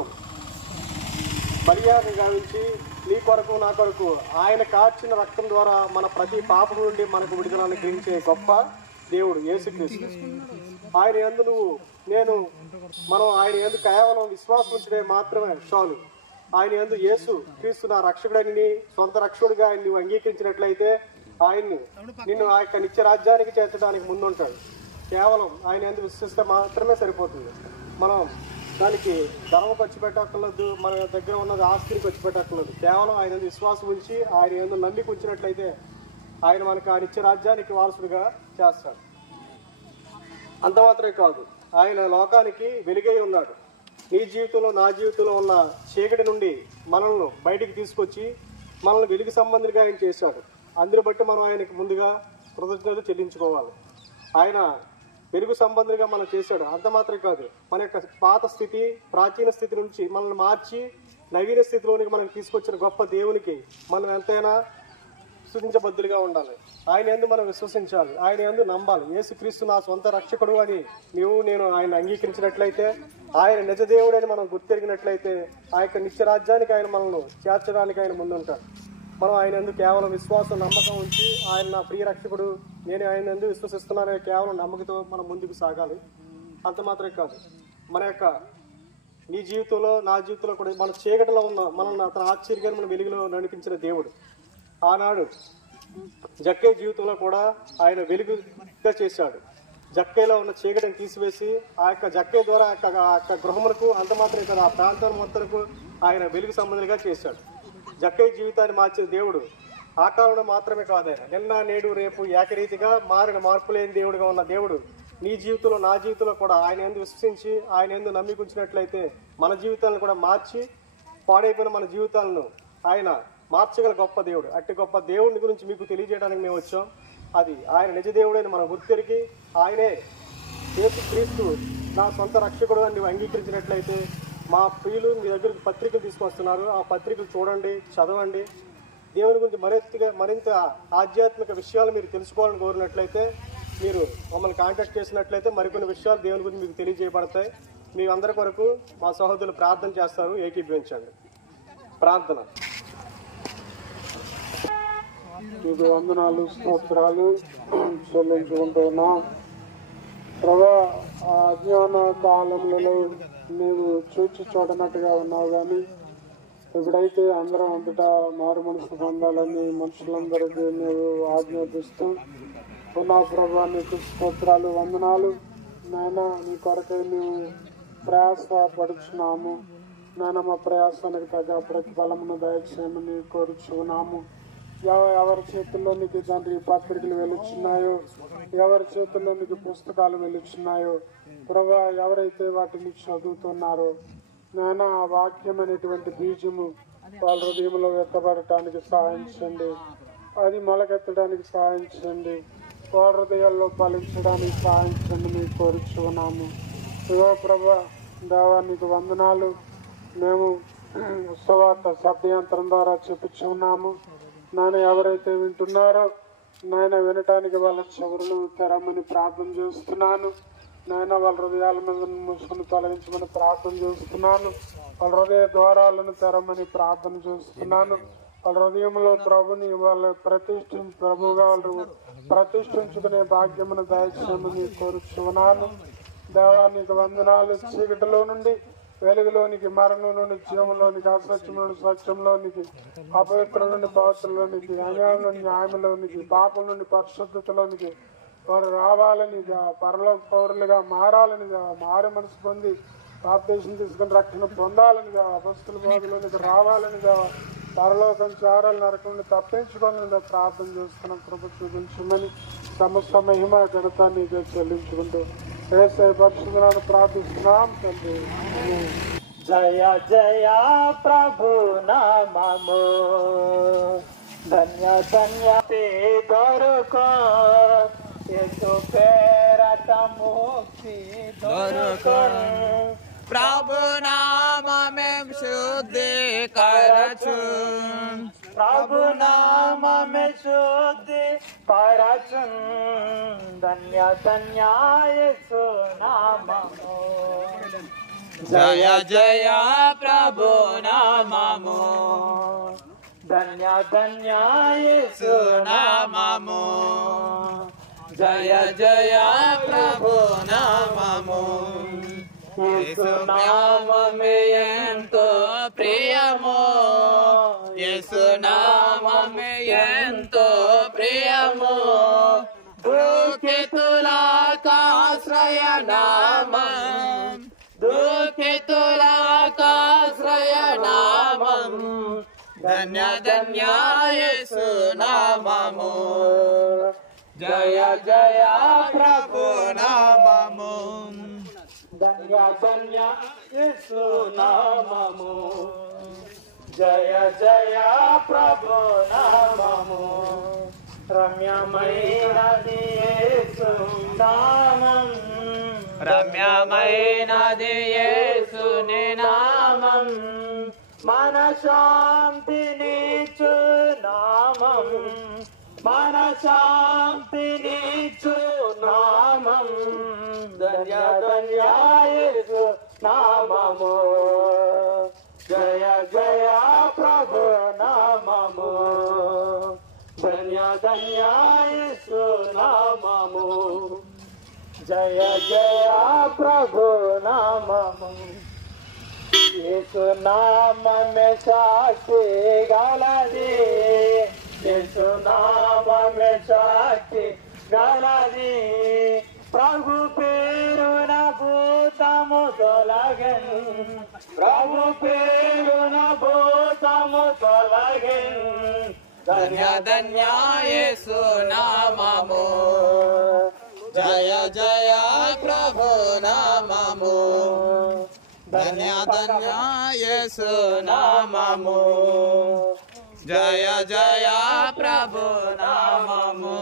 మర్యాద గావించి నీ కొరకు నా కొరకు ఆయన కార్చిన రక్తం ద్వారా మన ప్రతి పాపం నుండి మనకు విడుదలను గ్రహించే గొప్ప దేవుడు యేసుక్రీస్తు. ఆయన యందు మనం ఆయన యందు కేవలం విశ్వాసం ఉంచడే మాత్రమే చాలు. ఆయన యందు యేసు క్రీస్తు నా రక్షకుడని సొంత రక్షకుడిగా ఆయన నువ్వు అంగీకరించినట్లయితే ఆయన్ని నిన్ను ఆ యొక్క నిత్య రాజ్యానికి చేర్చడానికి ముందుంటాడు. కేవలం ఆయన యందు విశ్వసిస్తే మాత్రమే సరిపోతుంది. మనం దానికి ధనం ఖర్చు పెట్టక్కర్లేదు, మన దగ్గర ఉన్నది ఆస్తిని ఖర్చు పెట్టక్కర్లేదు. కేవలం ఆయన విశ్వాసం ఉంచి ఆయన ఏందో నమ్మిక ఉంచినట్లయితే ఆయన మనకు ఆ నిత్య రాజ్యానికి వారసుడిగా చేస్తాడు. అంత మాత్రమే కాదు, ఆయన లోకానికి వెలుగై ఉన్నాడు. నీ జీవితంలో నా జీవితంలో ఉన్న చీకటి నుండి మనల్ని బయటికి తీసుకొచ్చి మనల్ని వెలుగు సంబంధిగా ఆయన చేశాడు. అందుని బట్టి మనం ఆయనకి ముందుగా కృతజ్ఞత చెల్లించుకోవాలి. ఆయన వెలుగు సంబంధిగా మనం చేశాడు. అంత మాత్రమే కాదు, మన యొక్క పాత స్థితి ప్రాచీన స్థితి నుంచి మనల్ని మార్చి నవీన స్థితిలోనికి మనకు తీసుకొచ్చిన గొప్ప దేవునికి మనం ఎంతైనా స్తుతించబద్దులుగా ఉండాలి. ఆయన యందు మనం విశ్వసించాలి, ఆయన యందు నమ్మాలి. యేసుక్రీస్తు నా సొంత రక్షకుడు అని నేను ఆయన అంగీకరించినట్లయితే, ఆయన నిజ దేవుడని మనం గుర్తెరిగినట్లయితే ఆ యొక్క నిత్యరాజ్యానికి ఆయన మనల్ని చేర్చడానికి ఆయన ముందుంటాడు. మనం ఆయన యందు కేవలం విశ్వాసం నమ్మకం ఉంచి ఆయన నా ప్రియ రక్షకుడు, నేను ఆయన యందు విశ్వసిస్తున్నానని కేవలం నమ్మకంతో మనం ముందుకు సాగాలి. అంత మాత్రమే కాదు, మన యొక్క నీ జీవితంలో నా జీవితంలో కూడా మన చీకటిలో ఉన్న మనల్ని అతను ఆశ్చర్యంగా మన వెలుగులో నడిపించిన దేవుడు. ఆనాడు జక్కై జీవితంలో కూడా ఆయన వెలుగుగా చేశాడు. జక్కైలో ఉన్న చీకటిని తీసివేసి ఆ యొక్క జక్కై ద్వారా ఆ యొక్క గృహములకు అంత మాత్రమే కదా ఆ ప్రాంతం మొత్తంకు ఆయన వెలుగు సంబంధిగా చేశాడు. జక్కై జీవితాన్ని మార్చిన దేవుడు ఆ కాలంలో మాత్రమే కాదు, ఆయన నిన్న నేడు రేపు ఏకరీతిగా మారిన మార్పు లేని దేవుడుగా ఉన్న దేవుడు నీ జీవితంలో నా జీవితంలో కూడా ఆయన యందు విశ్వసించి ఆయన యందు నమ్మికుంచినట్లయితే మన జీవితాలను కూడా మార్చి పాడైపోయిన మన జీవితాలను ఆయన మార్చగల గొప్ప దేవుడు. అట్టి గొప్ప దేవుడిని గురించి మీకు తెలియజేయడానికి మేము వచ్చాం. అది ఆయన నిజ దేవుడని మనం గుర్తెరిగి ఆయనే యేసుక్రీస్తు నా సొంత రక్షకుడు అని నువ్వు అంగీకరించినట్లయితే మా ప్రియులు మీ దగ్గరికి పత్రికలు తీసుకొస్తున్నారు. ఆ పత్రికలు చూడండి, చదవండి. దేవుని గురించి మరింత ఆధ్యాత్మిక విషయాలు మీరు తెలుసుకోవాలని కోరినట్లయితే మీరు మమ్మల్ని కాంటాక్ట్ చేసినట్లయితే మరికొన్ని విషయాలు దేవుని గురించి మీకు తెలియజేయబడతాయి. మీ అందరి కొరకు మా సహోదరులు ప్రార్థన చేస్తారు, ఏకీభవించండి. ప్రార్థన. మీకు వందనాలు స్తోత్రాలు చెల్లించుకుంటున్నాం ప్రభా. ఆ అజ్ఞాన కాలంలో నీవు చూచి చూడనట్టుగా ఉన్నావు, కానీ ఎప్పుడైతే అందరం అంతటా మారు మనసు పొందాలని మనుషులందరికీ నీవు ఆజ్ఞాపిస్తూ ఉన్నావు ప్రభా. నీకు స్తోత్రాలు వందనాలు నాయన. నీ కొరకై మేము ప్రయాస పడుచున్నాము నాయన. మా ప్రయాసానికి తగ్గ ప్రతిఫలమును దయచేయమని కోరుచున్నాము. ఎవరి చేతుల్లోనికి తండ్రి పత్రికలు వెలుచున్నాయో, ఎవరి చేతుల్లోనికి పుస్తకాలు వెలుచున్నాయో ప్రభా, ఎవరైతే వాటిని చదువుతున్నారో నాయన ఆ వాక్యం అనేటువంటి బీజము వాళ్ళ హృదయంలో ఎత్తబడటానికి సహాయించండి. అది మొలకెత్తడానికి సహాయించండి. వాళ్ళ హృదయాల్లో ఫలించడానికి సహాయించండి మేము కోరుచున్నాము. ఇవో ప్రభా దేవానికి వందనాలు. మేము సువార్త శబ్దయంత్రం ద్వారా చెప్పుచున్నాము నాయన. ఎవరైతే వింటున్నారో నాయన వినటానికి వాళ్ళ చెవులను తెరమని ప్రార్థన చేస్తున్నాను నాయన. వాళ్ళ హృదయాల మీద ముసుగును తొలగించమని ప్రార్థన చేస్తున్నాను. వాళ్ళ హృదయ ద్వారాలను తెరమని ప్రార్థన చేస్తున్నాను. వాళ్ళ హృదయంలో ప్రభుని వాళ్ళ ప్రభువుగా వాళ్ళు ప్రతిష్ఠించుకునే భాగ్యమును దయచేయమని కోరుచున్నాను. దేవానికి వందనాలు. చీకటిలో నుండి వెలుగులోనికి, మరణం నుండి జీవంలోనికి, అసత్యం నుండి సత్యంలోనికి, అపవిత్రం నుండి పవిత్రలోనికి, అన్యాయం నుండి న్యాయంలోనికి, పాపం నుండి పరిశుద్ధతలోనికి వారు రావాలని, పరలోక పౌరులుగా మారాలని, మారి మనసు పొంది బాప్తిసం తీసుకుని రక్షణ పొందాలని, అపస్తుల బోధలోనికి రావాలని, పరలోకం చారాలు నరకం నుండి తప్పించుకోవాలని ప్రార్థన చేస్తున్నాం. కృప చూపించమని సమస్త మహిమ ఘనత నీకు చెల్లించుకుంటూ యేసయ్య పరిశుద్ధనామమున ప్రార్థిస్తున్నాం తండ్రి. జయ జయ ప్రభు నామము ధన్య ధన్య దొరకో యేసు పేరట ముక్తి దొరకో. ప్రభు నామమే శుద్ధి కరచు, ప్రభు నామమే శుద్ధి పరచు. ధన్య ధన్య యేసు నామము. జయ జయ ప్రభు నామము, ధన్య ధన్య యేసు నామము. జయ జయ ప్రభు నామము. యేసు నామమే ఎంతో ప్రియము, యేసు నామమే ఎంతో ప్రియము. దుఃఖితులకు ఆశ్రయ నామం, దుఃఖితులకాశ్రయనామం ధన్య ధన్య యేసు నామము జయ జయ ప్రభు నామము ధన్య ధన్య యేసు నామము జయ జయ ప్రభు నామము రమ్యమైనది యేసు నామం రమ్యమైనది యేసుని నామం మనశాంతినిచ్చు నామం మనశాంతినిచ్చు నామం ధన్య ధన్య యేసు నామము జయ జయ ప్రభు నామము ధన్య ధన్య యేసు నామము జయ జయ ప్రభు నామము యేసు నామమే సాక్షి గలది యేసు నామమే సాక్షి గలది ప్రభు పేరున భూతము తొలగన్ ప్రభు పేరున భూతము తొలగన్ ధన్య ధన్య యేసు నామము జయ జయ ప్రభు నామము ధన్య ధన్య యేసు నామము జయ జయ ప్రభు నామము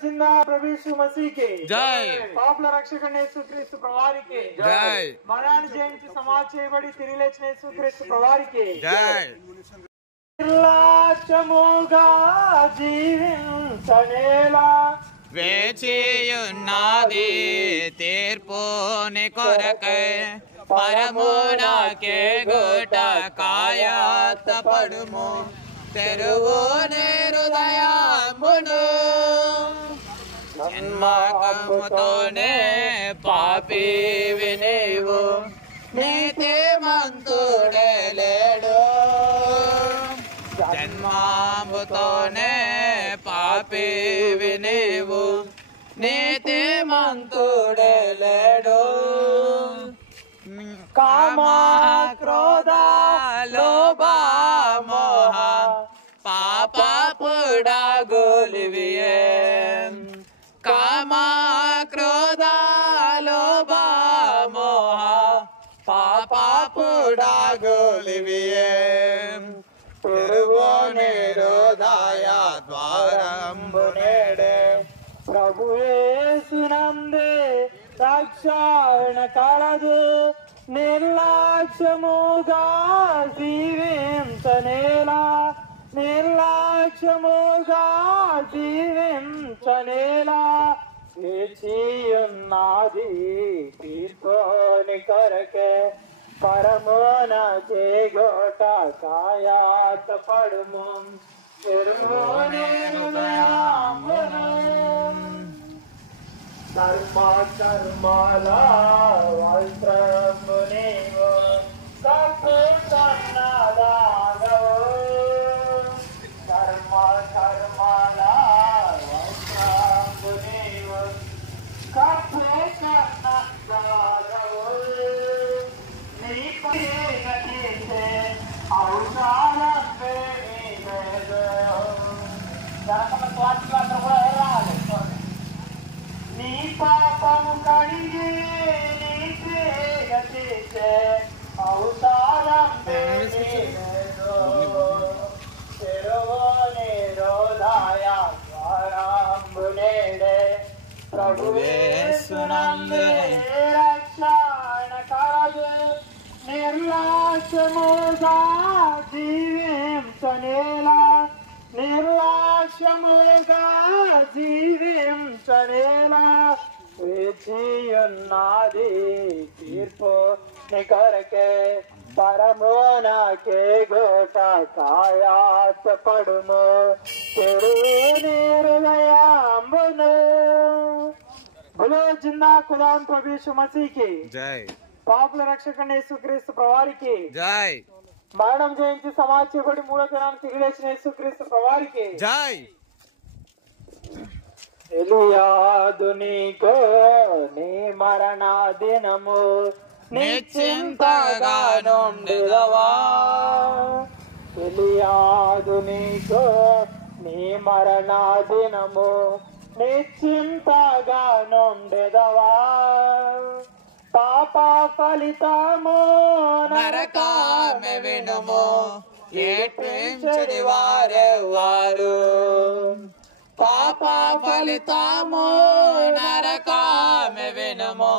చిన్న ప్రభు యీశు మసీకి జై పాపుల రక్షకుడైన యేసుక్రీస్తు ప్రభువారికి జై మరణాన్ని జయించి సమాధి చేయబడి తిరిగి లేచిన యేసుక్రీస్తు ప్రభువారికి జై నిర్లక్ష్యముగా జీవించనేలా వేచియున్నది తీర్పుని కొరకై పరమునకే గుట కాయత పడుము తెరువు హృదయమును జన్మకముతోనే పాపి వినేవు నీతిమంతుడే లేడు జన్మముతోనే పాపి వినేవు నీతిమంతుడే లేడు కామ క్రోధ లోభ మోహ పాప పుడగోలివియే కామ క్రోధ లోభ మోహ పాప పుడగోలివియే తెరువోని హృదయ ద్వారంబునేడే ప్రభు యేసునందే రక్షణ కలదు నిర్లక్ష్యముగా జీవించనేలా నిర్లక్ష్యముగా జీవించనేలా వేచియున్నది తీర్పుని కొరకే పరమోన చేగోట కాయాత పడుము తెరువోని హృదయమును ధర్మ కర్మల వస్త్రము నీవు కప్పుకొన్నదాగవు ధర్మ కర్మల వస్త్రము నీవు కప్పుకొన్నదాగవు నీ పైగతిసే ఔషధం వేయలేదు నీ పాపము కడిగి నీ ప్రేగతిసే ఔషధం వేయలేదు తెరువోని హృదయ ద్వారంబునేడే ప్రభు యేసునందే రక్షణ కలదు నిర్లక్ష్యముగా జీవించనేలా నిర్లక్ష్యముగా జీవించనేలా వేచియున్నది తీర్పు కొరకే పరమోనకే గోట కాయాస పడుము తెరువుని హృదయంబును బులో జిన్నా ఖుదాం ప్రభు యీశు మసీకి జై పాపుల రక్షకుడైన యేసుక్రీస్తు ప్రభువారికి జై మరణం జయించి సమాధి చేయబడి మూడో దినాన్ని తిరిగి లేచిన యేసుక్రీస్తు ప్రభువారికి జై ఎలియాదు నీకో నీ మరణ దినము నిశ్చింతగా నుండిదవా. ఎలియాదు నీకో నీ మరణ దినము నిశ్చింతగా నుండిదవా. పాప ఫలితము నరకామె వినుము ఏడ్పించడి వారెవ్వారు. పాప ఫలితము నరకామె వినుము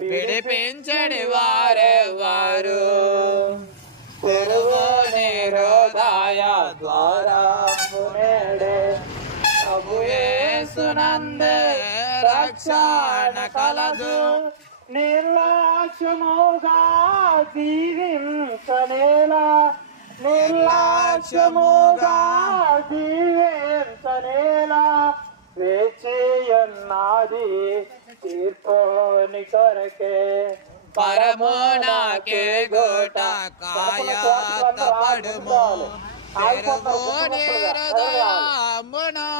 విడిపించడి వారెవ్వారు. తెరువు నిరోధాయ ద్వారము నేడే ప్రభు యేసునందే రక్షణ కలదు. నిర్లక్ష్యముగా జీవించనేలా నిర్లక్ష్యముగా జీవించనేలా వేచియున్నది తీర్పుని కొరకే. పరమునకే గోట కాయాత పడుము తెరువు హృదయమును.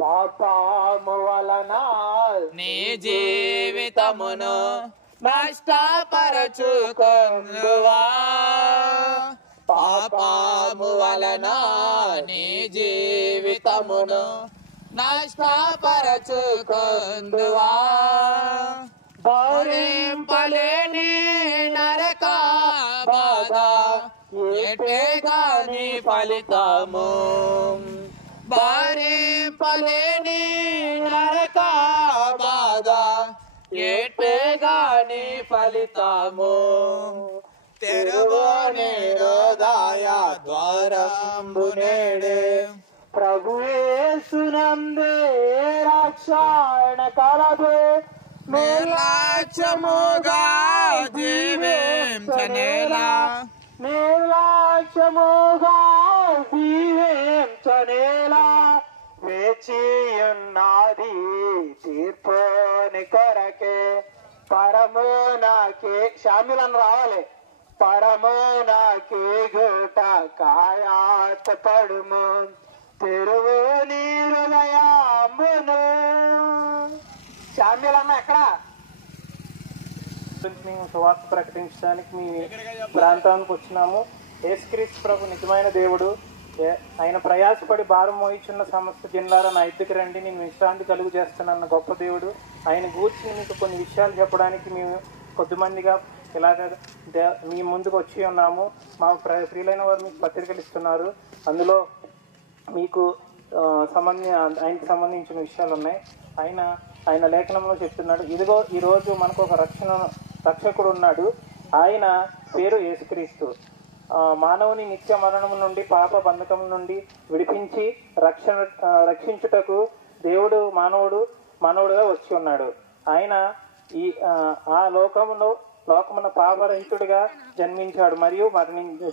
పాపము వలన నీ జీవితమును నష్టపరచుకొందువా. పాపము వలన నీ జీవితమును నష్టపరచుకొందువా. భరింపలేని నరక బాధ ఎటే కాని ఫలితము. భరింపలేని నరక బాధ ఎటే గాని ఫలితము. తెరువు నిరోధాయ ద్వారంబు నేడే ప్రభు యేసునందే రక్షణ కలదు. నిర్లక్ష్యముగా జీవించనేలా నిర్లక్ష్యముగా జీవించనేలా వేచియున్నది తీర్పుని కొరకే. పరమునకి షామిలను రావాలి. పరమునకి గుట కాయాత పడుము తెరువు నీ హృదయమును. షామిలన్న ఎక్కడ మేము సువార్త ప్రకటించడానికి మీ ప్రాంతానికి వచ్చినాము. యేసుక్రీస్తు ప్రభు నిజమైన దేవుడు. ఆయన ప్రయాసపడి భారం మోయిచున్న సమస్త జిల్లాలో నా ఎద్దుకు రండి నేను విశ్రాంతి కలుగు చేస్తానన్న గొప్ప దేవుడు. ఆయన గూర్చి మీకు కొన్ని విషయాలు చెప్పడానికి మేము కొద్దిమందిగా ఇలాగ మీ ముందుకు వచ్చి ఉన్నాము. మా ప్రియులైన వారు మీకు పత్రికలు ఇస్తున్నారు. అందులో మీకు ఆయనకు సంబంధించిన విషయాలు ఉన్నాయి. ఆయన లేఖనంలో చెప్తున్నాడు, ఇదిగో ఈరోజు మనకు ఒక రక్షకుడు ఉన్నాడు. ఆయన పేరు యేసుక్రీస్తు. మానవుని నిత్య మరణము నుండి పాప బంధకం నుండి విడిపించి రక్షించుటకు దేవుడు మానవుడుగా వచ్చి ఉన్నాడు. ఆయన ఆ లోకమున పాపరహితుడిగా జన్మించాడు మరియు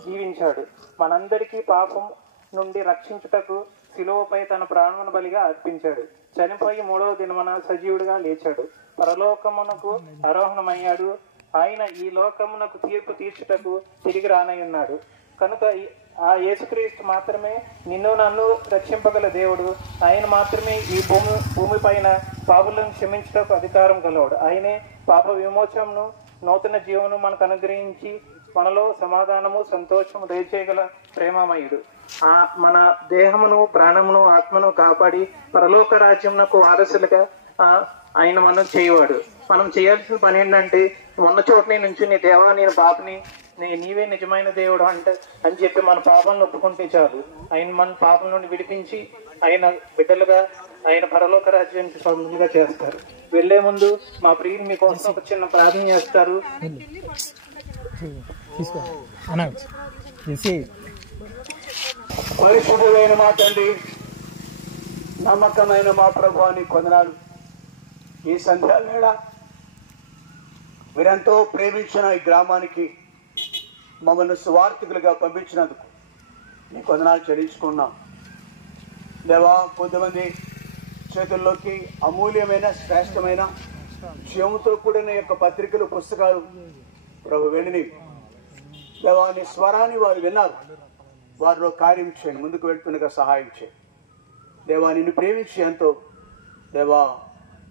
జీవించాడు. మనందరికీ పాపం నుండి రక్షించుటకు శిలువపై తన ప్రాణమును బలిగా అర్పించాడు. చనిపోయి 3వ దినమున సజీవుడిగా లేచాడు. పరలోకమునకు ఆరోహణమయ్యాడు. ఆయన ఈ లోకమునకు తీర్పు తీర్చుటకు తిరిగి రానయ్యున్నాడు. కనుక ఆ యేసుక్రీస్తు మాత్రమే నిన్ను నన్ను రక్షింపగల దేవుడు. ఆయన మాత్రమే ఈ భూమి పైన పాపులను క్షమించుటకు అధికారం గలవాడు. ఆయనే పాప విమోచనను నూతన జీవనం మనకు అనుగ్రహించి మనలో సమాధానము సంతోషము దయచేయగల ప్రేమమయుడు. మన దేహమును ప్రాణమును ఆత్మను కాపాడి పరలోక రాజ్యమునకు వారసులుగా ఆయన మనం చేయవాడు. మనం చేయాల్సిన పని ఏంటంటే ఉన్న చోటనే నుంచి నీ దేవా నేను పాపని నీవే నిజమైన దేవుడు అని చెప్పి మన పాపాలను ఒప్పుకుంటే చాలు. ఆయన మన పాపం నుండి విడిపించి ఆయన బిడ్డలుగా ఆయన పరలోక రాజ్యానికి స్వతంత్రంగా చేస్తారు. వెళ్లే ముందు మా ప్రియులు మీకోసం ఒక చిన్న ప్రార్థన చేస్తారు. పరిశుద్ధుడైన మా తండ్రి, నమ్మకమైన మా ప్రభువాని కొందనాలు. ఈ సంధ్యా వేళ మీరెంతో ప్రేమించిన ఈ గ్రామానికి మమ్మల్ని సువార్థికులుగా పంపించినందుకు మీ కొందనాలు చెల్లించుకున్నాం. దేవా, కొంతమంది చేతుల్లోకి అమూల్యమైన శ్రేష్టమైన జీవంతో కూడిన యొక్క పత్రికలు పుస్తకాలు ప్రభు వెళ్ళినవి. దేవా, నీ స్వరాన్ని వారు విన్నారు. వారిలో కార్యం చేయండి, ముందుకు వెళ్తుండగా సహాయం చేయండి. దేవా నిన్ను ప్రేమించి ఎంతో దేవా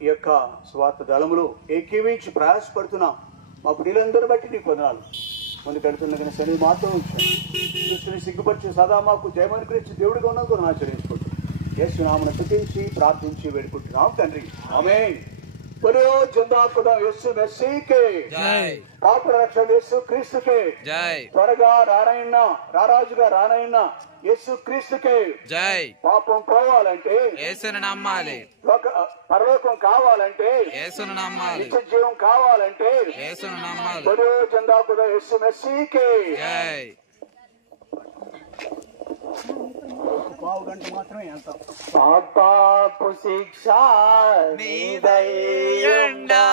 ఈ యొక్క స్వార్థ దళములు ఏకీవించి ప్రయాసపడుతున్నా మా ప్రియులందరూ బట్టి నీకు వందనాలు. ముందుకెడుతున్న శని మాత్రం ఉంచాను. దృష్టిని సిగ్గుపరిచి సదా మాకు జయమని గురించి దేవుడిగా ఉన్నందుకు ఆచరించుకుంటూ యేసు నామమున స్తుతించి ప్రార్థించి వేడుకుంటున్నాం తండ్రి. ఆమేన్. बोलो जिंदा खुदा यीशु मसीह के जय. पाप रक्षक यीशु क्रिस्त के जय. త్వరగా రారాయణ రారాజుగా రారాయణ యేసు క్రీస్తుకే జై. పాపం పోవాలంటే యేసుని నమ్మాలి. పరలోకం కావాలంటే యేసుని నమ్మాలి. నిత్య జీవం కావాలంటే యేసుని నమ్మాలి. बोलो जिंदा खुदा यीशु मसीह के జై. పావు గంట మాత్రమే ఎంత. పాపపు శిక్ష నీదయ్యుండా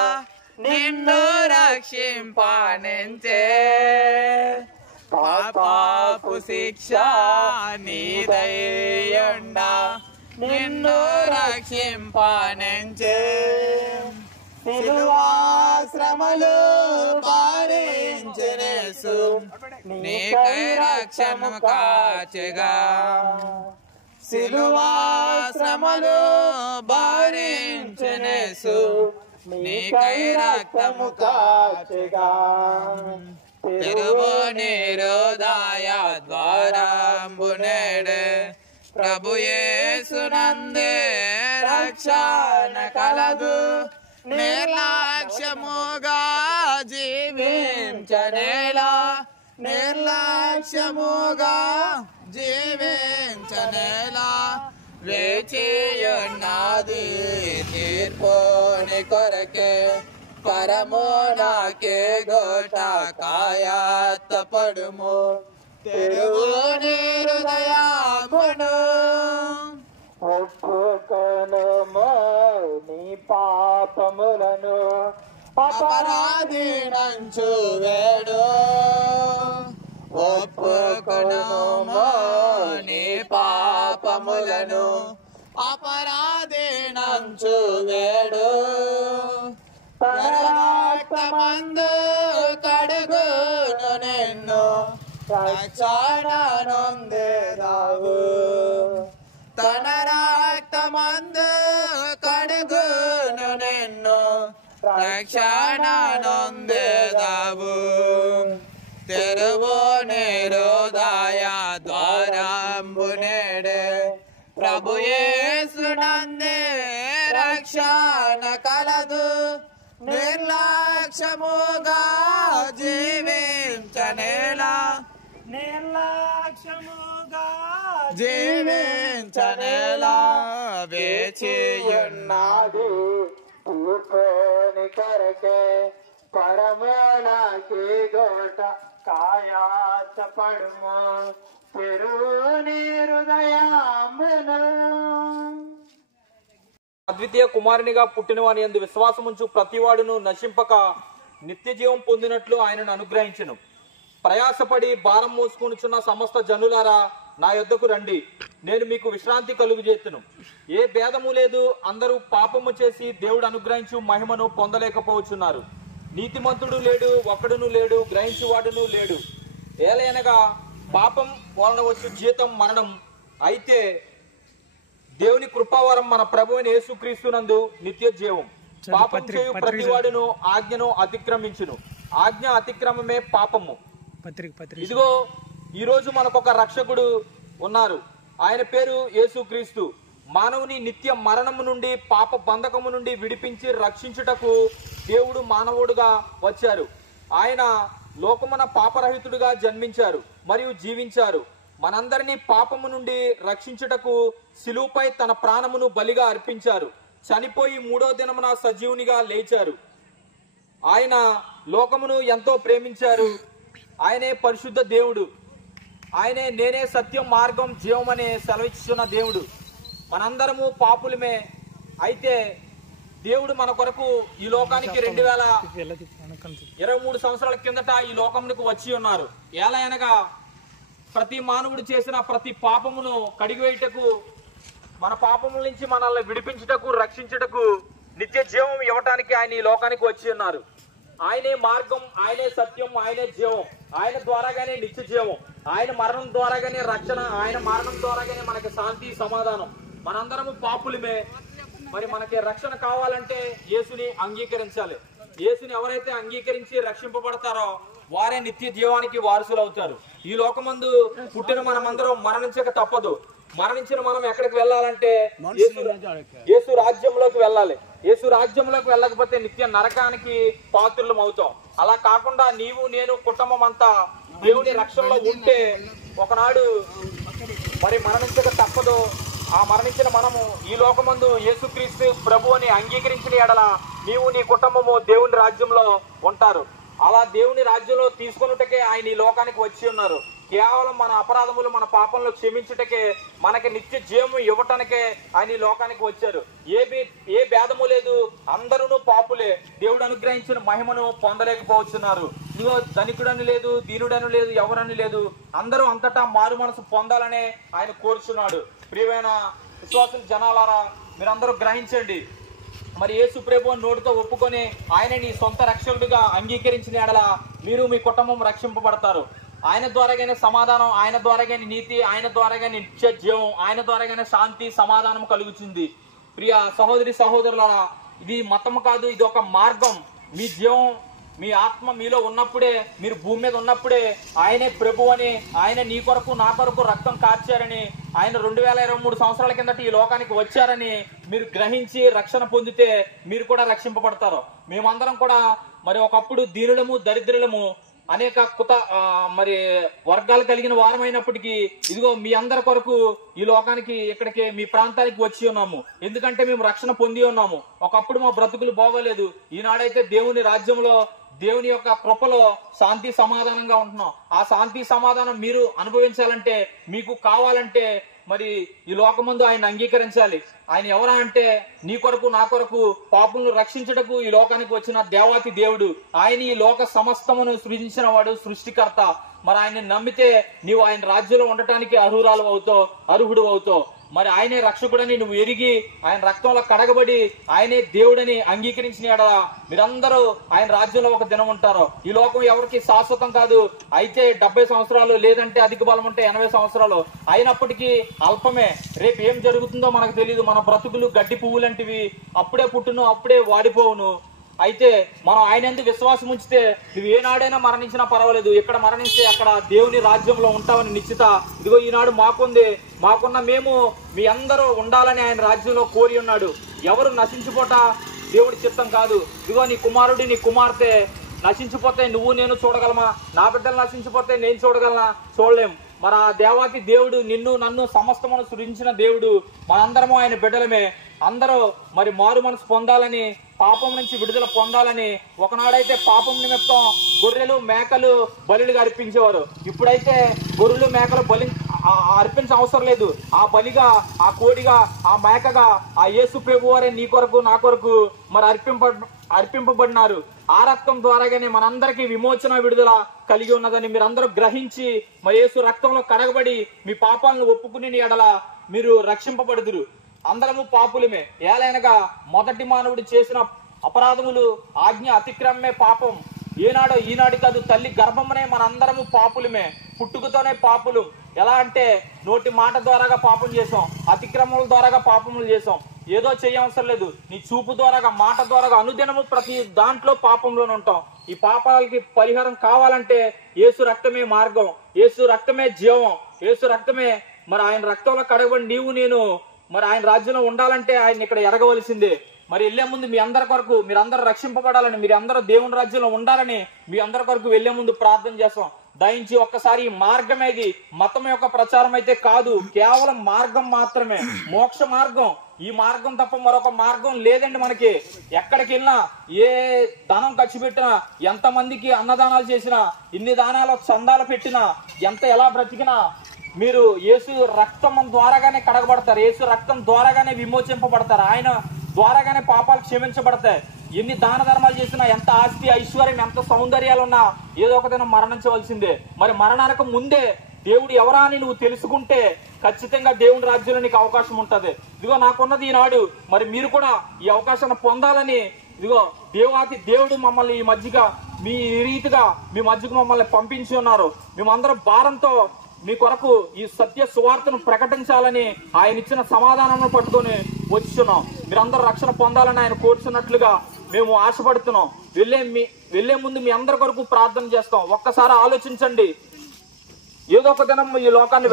నిన్ను రక్షింపనించే. పాపపు శిక్ష నీదయ్యుండా నిన్ను రక్షింపనించే. సిలువా శ్రమలు భరించెనేసు నీకై రక్షణ కాచెగా. సిలువా శ్రమలు భరించెనేసు నీకై రక్తము కాచెగా. తెరువు హృదయ ద్వారంబు నేడే ప్రభు యేసునందే రక్షణ కలదు. నిర్లక్ష్యముగా జీవించనేలా నిర్లక్ష్యముగా జీవించనేలా వేచియున్నది తీర్పుని కొరకే. పరము నాకే గోట కాయత్తపడుము తెరువు హృదయమును. ఒప్పుకొనుము నీ పాపములను అపరాధినంచు వేడు. ఒప్పుకొనుము నీ పాపములను అపరాధినంచు వేడు. రక్తమందు కడుగును నిన్ను రక్షణ నొందేదావు. తన రక్తమందు కడుగును నిన్ను రక్షణ నొందేదావు. తెరువు హృదయ ద్వారంబు నేడే ప్రభు యేసునందే రక్షణ కలదు. నిర్లక్ష్యముగా జీవించనేలా నిర్లక్ష్యముగా జీవించనేలా వేచియున్నది పూకోని కొరకే. పరమనాకి గోట కాయాచపడుము తెరువుని హృదయమును. అద్వితీయ కుమారునిగా పుట్టినవాని యందు విశ్వాసముంచు ప్రతివాడును నశింపక నిత్య జీవం పొందినట్లు ఆయనను అనుగ్రహించెను. ప్రయాసపడి భారం మోసుకొనుచున్న సమస్త జనులారా నా యొద్దకు రండి, నేను మీకు విశ్రాంతి కలుగజేతును. ఏ భేదము లేదు, అందరూ పాపము చేసి దేవుడు అనుగ్రహించు మహిమను పొందలేకపోవచ్చున్నారు. నీతిమంతుడు లేడు, ఒక్కడును లేడు, గ్రహించువాడును లేడు. ఏలయనగా పాపం వలన వచ్చు జీతం మరణం, అయితే దేవుని కృపావరం మన ప్రభువైన యేసుక్రీస్తునందు నిత్య జీవం. పాపం చేయు ప్రతివాడును ఆజ్ఞను అతిక్రమించును, ఆజ్ఞ అతిక్రమమే పాపము. ఇదిగో ఈ రోజు మనకొక రక్షకుడు ఉన్నారు, ఆయన పేరు యేసుక్రీస్తు. మానవుని నిత్య మరణము నుండి పాప బంధకము నుండి విడిపించి రక్షించుటకు దేవుడు మానవుడుగా వచ్చారు. ఆయన లోకమున పాపరహితుడుగా జన్మించారు మరియు జీవించారు. మనందరినీ పాపము నుండి రక్షించుటకు శిలువపై తన ప్రాణమును బలిగా అర్పించారు. చనిపోయి 3వ దినమున సజీవునిగా లేచారు. ఆయన లోకమును ఎంతో ప్రేమించారు. ఆయనే పరిశుద్ధ దేవుడు. ఆయనే నేనే సత్యం మార్గం జీవం అనే సెలవిస్తున్న దేవుడు. మనందరము పాపులమే. అయితే దేవుడు మన కొరకు ఈ లోకానికి 2023 సంవత్సరాల కిందట ఈ లోకమునకు వచ్చి ఉన్నారు. ఎలా అనగా ప్రతి మానవుడు చేసిన ప్రతి పాపమును కడిగివేయుటకు, మన పాపముల నుంచి మనల్ని విడిపించుటకు, రక్షించుటకు, నిత్య జీవం ఇవ్వటానికి ఆయన ఈ లోకానికి వచ్చి ఉన్నారు. ఆయనే మార్గం, ఆయనే సత్యం, ఆయనే జీవం. ఆయన ద్వారాగానే నిత్య జీవం. ఆయన మరణం ద్వారాగానే రక్షణ, ఆయన మరణం ద్వారాగానే మనకి శాంతి సమాధానం. మనందరము పాపులమే. మరి మనకి రక్షణ కావాలంటే యేసుని అంగీకరించాలి. యేసుని ఎవరైతే అంగీకరించి రక్షింపబడతారో వారే నిత్య జీవానికి వారసులు అవుతారు. ఈ లోకమందు పుట్టిన మనమందరం మరణించక తప్పదు. మరణించిన మనం ఎక్కడికి వెళ్ళాలంటే యేసు రాజ్యంలోకి వెళ్ళాలి. యేసు రాజ్యంలోకి వెళ్ళకపోతే నిత్య నరకానికి పాత్రులం అవుతాం. అలా కాకుండా నీవు నేను కుటుంబం అంతా దేవుని రక్షణలో ఉంటే ఒకనాడు మరి మరణించక తప్పదు. ఆ మరణించిన మనము ఈ లోకమందు యేసుక్రీస్తు ప్రభు అని అంగీకరించిన ఎడల నీవు నీ కుటుంబము దేవుని రాజ్యంలో ఉంటారు. అలా దేవుని రాజ్యంలో తీసుకొనుటకే ఆయన ఈ లోకానికి వచ్చి ఉన్నారు. కేవలం మన అపరాధములు మన పాపంలో క్షమించుటకే మనకి నిత్య జీవము ఇవ్వటానికే ఆయన ఈ లోకానికి వచ్చారు. ఏ భేదము లేదు, అందరూ పాపులే. దేవుడు అనుగ్రహించిన మహిమను పొందలేకపోతున్నారు. ఇదిగో ధనికుడని లేదు, దీనుడని లేదు, ఎవరని లేదు, అందరూ అంతటా మారు మనసు పొందాలనే ఆయన కోరుచున్నాడు. ప్రియమైన విశ్వాసుల జనాలారా, మీరందరూ గ్రహించండి. మరి యేసు ప్రభువు నోటితో ఒప్పుకొని ఆయన నీ సొంత రక్షకుడిగా అంగీకరించిన ఎడల మీరు మీ కుటుంబం రక్షింపబడతారు. ఆయన ద్వారాగానే సమాధానం, ఆయన ద్వారాగానే నీతి, ఆయన ద్వారాగానే నిత్య జీవం, ఆయన ద్వారాగానే శాంతి సమాధానం కలుగుతుంది. ప్రియ సహోదరి సహోదరులారా, ఇది మతం కాదు, ఇది ఒక మార్గం. మీ జీవం మీ ఆత్మ మీలో ఉన్నప్పుడే, మీరు భూమి మీద ఉన్నప్పుడే ఆయనే ప్రభు అని, ఆయన నీ కొరకు నా కొరకు రక్తం కార్చారని, ఆయన 2023 సంవత్సరాల కిందట ఈ లోకానికి వచ్చారని మీరు గ్రహించి రక్షణ పొందితే మీరు కూడా రక్షింపబడతారు. మేమందరం కూడా మరి ఒకప్పుడు దీనులము దరిద్రులము అనేక మరి వర్గాలు కలిగిన వారమైనప్పటికీ ఇదిగో మీ అందరి కొరకు ఈ లోకానికి ఇక్కడికి మీ ప్రాంతానికి వచ్చి ఉన్నాము. ఎందుకంటే మేము రక్షణ పొంది ఉన్నాము. ఒకప్పుడు మా బ్రతుకులు బాగోలేదు. ఈనాడైతే దేవుని రాజ్యంలో దేవుని యొక్క కృపలో శాంతి సమాధానంగా ఉంటున్నాం. ఆ శాంతి సమాధానం మీరు అనుభవించాలంటే, మీకు కావాలంటే మరి ఈ లోకమందు ఆయన అంగీకరించాలి. ఆయన ఎవరా అంటే నీ కొరకు నా కొరకు పాపులను రక్షించుటకు ఈ లోకానికి వచ్చిన దేవాతి దేవుడు. ఆయన ఈ లోక సమస్తమును సృజించిన వాడు, సృష్టికర్త. మరి ఆయన నమ్మితే నీవు ఆయన రాజ్యంలో ఉండటానికి అర్హుడు అవుతావు. మరి ఆయనే రక్షకుడని నువ్వు ఎరిగి ఆయన రక్తంలో కడగబడి ఆయనే దేవుడని అంగీకరించిన ఎడల మీరందరూ ఆయన రాజ్యంలో ఒక దినం ఉంటారు. ఈ లోకం ఎవరికి శాశ్వతం కాదు. అయితే 70 సంవత్సరాలు, లేదంటే అధిక బలం ఉంటే 80 సంవత్సరాలు అయినప్పటికీ అల్పమే. రేపు ఏం జరుగుతుందో మనకు తెలియదు. మన బ్రతుకులు గడ్డి పువ్వులంటివి, అప్పుడే పుట్టును అప్పుడే వాడిపోవును. అయితే మనం ఆయన ఎందుకు విశ్వాసం ఉంచితే నువ్వు ఏనాడైనా మరణించినా పర్వాలేదు. ఇక్కడ మరణిస్తే అక్కడ దేవుని రాజ్యంలో ఉంటావని నిశ్చిత ఇదిగో ఈనాడు మాకుంది. మాకున్న మేము మీ అందరూ ఉండాలని ఆయన రాజ్యంలో కోరి ఉన్నాడు. ఎవరు నశించిపోట దేవుడి చిత్తం కాదు. ఇదిగో నీ కుమారుడి నీ కుమార్తె నశించిపోతే నువ్వు నేను చూడగలమా? నా బిడ్డలు నశించిపోతే నేను చూడగలనా? చూడలేం. మరి ఆ దేవాతి దేవుడు నిన్ను నన్ను సమస్తమును సృజించిన దేవుడు. మనందరము ఆయన బిడ్డలమే. అందరూ మరి మారు మనసు పొందాలని, పాపం నుంచి విడుదల పొందాలని. ఒకనాడైతే పాపం నిమిత్తం గొర్రెలు మేకలు బలిగా అర్పించేవారు. ఇప్పుడైతే గొర్రెలు మేకలు అర్పించే అవసరం లేదు. ఆ బలిగా, ఆ కోడిగా, ఆ మేకగా ఆ యేసు ప్రభు వారే నీ కొరకు నా కొరకు మరి అర్పింపబడినారు. ఆ రక్తం ద్వారాగానే మనందరికీ విమోచన విడుదల కలిగి ఉన్నదని మీరందరూ గ్రహించి మా యేసు రక్తంలో కడగబడి మీ పాపాలను ఒప్పుకుని ఎడల మీరు రక్షింపబడుదురు. అందరము పాపులమే. ఏలైనగా మొదటి మానవుడు చేసిన అపరాధములు, ఆజ్ఞ అతిక్రమమే పాపం. ఏనాడో ఈనాడు కాదు, తల్లి గర్భమునే మనందరము పాపులమే. పుట్టుకతోనే పాపులు. ఎలా అంటే నోటి మాట ద్వారాగా పాపం చేసాం, అతిక్రమముల ద్వారాగా పాపములు చేసాం. ఏదో చేయవసరం లేదు. నీ చూపు ద్వారాగా, మాట ద్వారాగా అనుదినము ప్రతి దాంట్లో పాపంలోనే ఉంటాం. ఈ పాపాలకి పరిహారం కావాలంటే యేసు రక్తమే మార్గం, యేసు రక్తమే జీవం, యేసు రక్తమే. మరి ఆయన రక్తంలో కడగబడి నీవు నేను మరి ఆయన రాజ్యంలో ఉండాలంటే ఆయన ఇక్కడ ఎరగవలసిందే. మరి వెళ్లే ముందు మీ అందరి కొరకు మీరందరూ రక్షింపబడాలని, మీరు అందరూ దేవుని రాజ్యంలో ఉండాలని మీ అందరి కొరకు వెళ్లే ముందు ప్రార్థన చేస్తాం. దయించి ఒక్కసారి ఈ మార్గం ఏది మతం యొక్క ప్రచారం అయితే కాదు, కేవలం మార్గం మాత్రమే, మోక్ష మార్గం. ఈ మార్గం తప్ప మరొక మార్గం లేదండి మనకి. ఎక్కడికి వెళ్ళినా, ఏ ధనం ఖర్చు పెట్టినా, ఎంతమందికి అన్నదానాలు చేసినా, ఇన్ని దానాలు చందాలు పెట్టినా, ఎలా బ్రతికినా మీరు యేసు రక్తం ద్వారాగానే కడగబడతారు. యేసు రక్తం ద్వారాగానే విమోచింపబడతారు. ఆయన ద్వారాగానే పాపాలు క్షమించబడతాయి. ఎన్ని దాన ధర్మాలు చేసినా, ఎంత ఆస్తి ఐశ్వర్యం, ఎంత సౌందర్యాలు ఉన్నా ఏదో ఒక దినం మరణించవలసిందే. మరి మరణానికి ముందే దేవుడు ఎవరా అని నువ్వు తెలుసుకుంటే ఖచ్చితంగా దేవుని రాజ్యంలో నీకు అవకాశం ఉంటది. ఇదిగో నాకున్నది ఈనాడు. మరి మీరు కూడా ఈ అవకాశాన్ని పొందాలని ఇదిగో దేవాతి దేవుడు మమ్మల్ని ఈ మధ్యగా మీ రీతిగా మీ మధ్యకు మమ్మల్ని పంపించి ఉన్నారు. మేమందరం భారంతో మీ కొరకు ఈ సత్య సువార్తను ప్రకటించాలని ఆయన ఇచ్చిన సమాధానం పట్టుకొని వచ్చున్నాం. మీరందరూ రక్షణ పొందాలని ఆయన కోరుచున్నట్లుగా మేము ఆశపడుతున్నాం. వెళ్లే ముందు మీ అందరి కొరకు ప్రార్థన చేస్తాం. ఒక్కసారి ఆలోచించండి. ఏదో ఒక దినం ఈ లోకాన్ని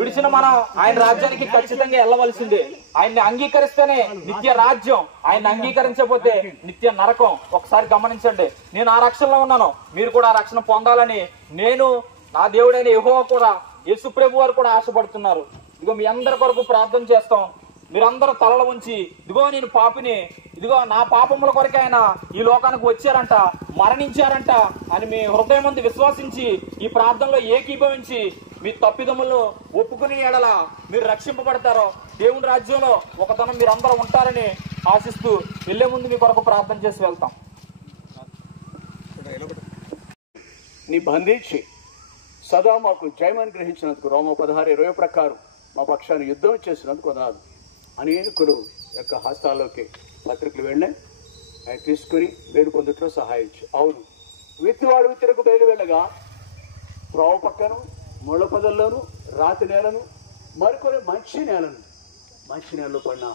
విడిచిన మనం ఆయన రాజ్యానికి ఖచ్చితంగా వెళ్ళవలసిందే. ఆయన్ని అంగీకరిస్తేనే నిత్య రాజ్యం, ఆయన్ని అంగీకరించకపోతే నిత్య నరకం. ఒకసారి గమనించండి. నేను ఆ రక్షణలో ఉన్నాను, మీరు కూడా ఆ రక్షణ పొందాలని నేను, నా దేవుడైన యెహోవా కూడా, యేసు ప్రభు వారు కూడా ఆశపడుతున్నారు. ఇదిగో మీ అందరి కొరకు ప్రార్థన చేస్తాం. మీరందరూ తలలు ఉంచి, ఇదిగో నేను పాపిని, ఇదిగో నా పాపముల కొరకే ఆయన ఈ లోకానికి వచ్చారంట, మరణించారంట అని మీ హృదయం ముందు విశ్వసించి ఈ ప్రార్థనలో ఏకీభవించి మీ తప్పిదములను ఒప్పుకుని ఎడల మీరు రక్షింపబడతారో దేవుని రాజ్యంలో ఒకతనం మీరు అందరూ ఉంటారని ఆశిస్తూ వెళ్లే ముందు మీ కొరకు ప్రార్థన చేసి వెళ్తాం. నీ బంధించి సదా మాకు జయమని గ్రహించినందుకు రోమ 16:20 ప్రకారం మా పక్షాన్ని యుద్ధం చేసినందుకు వదనాలు. అనేకులు యొక్క హస్తాల్లోకి పత్రికలు వెళ్ళాయి, ఆయన తీసుకుని వేడుకొందుట్లో సహాయించు. అవును, విత్తివాడు విత్తరకు బయలు వెళ్ళగా త్రోవ పక్కను, ముళ్ళ పొదల్లోను, రాతి నేలను, మరికొన్ని మంచి నేలలో పడిన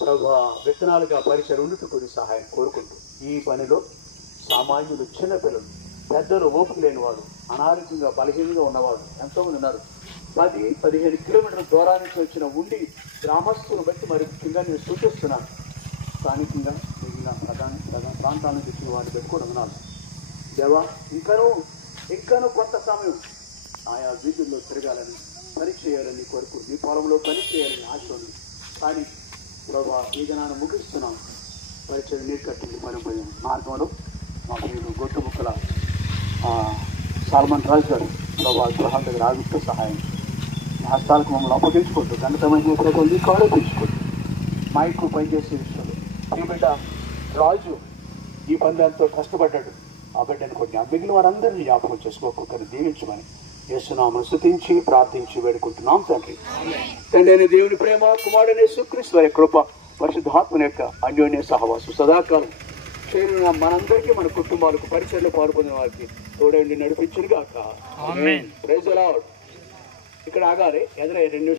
ప్రభు విత్తనాలుగా పరిచయం ఉండుటకు సహాయం కోరుకుంటూ ఈ పనిలో సామాన్యులు, చిన్నపిల్లలు, పెద్దలు, ఓపిక లేనివాడు, అనారోగ్యంగా బలహీనంగా ఉన్నవాడు ఎంతోమంది ఉన్నారు. 10-15 కిలోమీటర్ల దూరం నుంచి వచ్చిన ఉండి గ్రామస్తులను బట్టి మరి ముఖ్యంగా నేను సూచిస్తున్నాను. స్థానికంగా మిగిలిన ప్రధాన ప్రాంతాల నుంచి వచ్చిన వాడిని బట్టి కూడా ఉన్నాను. దేవా, ఇంకనూ కొంత సమయం ఆయా వీధుల్లో తిరగాలని, పని చేయాలని కొరకు, నీ పొలంలో పని చేయాలని ఆశ ఉంది. కానీ ప్రభా ఈ దినాన్ని ముగిస్తున్నాం. పరిచయం నీరు కట్టింది పనిపోయాం. మార్గంలో మా ప్రియులు గొట్టు ముక్కల సాల్మన్ రాజు గారు ప్రభా గృహం దగ్గర ఆగుతూ సహాయం, హస్తాలకు మమ్మల్ని అప్పగించుకోవద్దు, గణితమైన ప్రభుత్వం కాళ్ళు పెంచుకోవద్దు. మైక్ పనిచేసే విషయంలో ఈ బిడ్డ రాజు ఈ పని ఎంతో కష్టపడ్డాడు. ఆ బిడ్డను కొన్ని మిగిలిన వారందరినీ జ్ఞాపకం చేసుకోకుండా దీవించమని యేసునామమును స్తుతించి ప్రార్థించి వేడుకుంటున్నాం తండ్రి. తండ్రి అయిన దేవుని ప్రేమ, కుమారుడైన యేసుక్రీస్తు వారి కృప, పరిశుద్ధాత్మని యొక్క అన్యోన్య సహవాసం సదాకాలం చేరిన మనందరికీ, మన కుటుంబాలకు, పరిచయలో పాల్పొందిన వారికి తోడైండి నడిపించుగాక. ఆమేన్. Praise the Lord. ఇక్కడ ఆగాలి, ఎదురై 2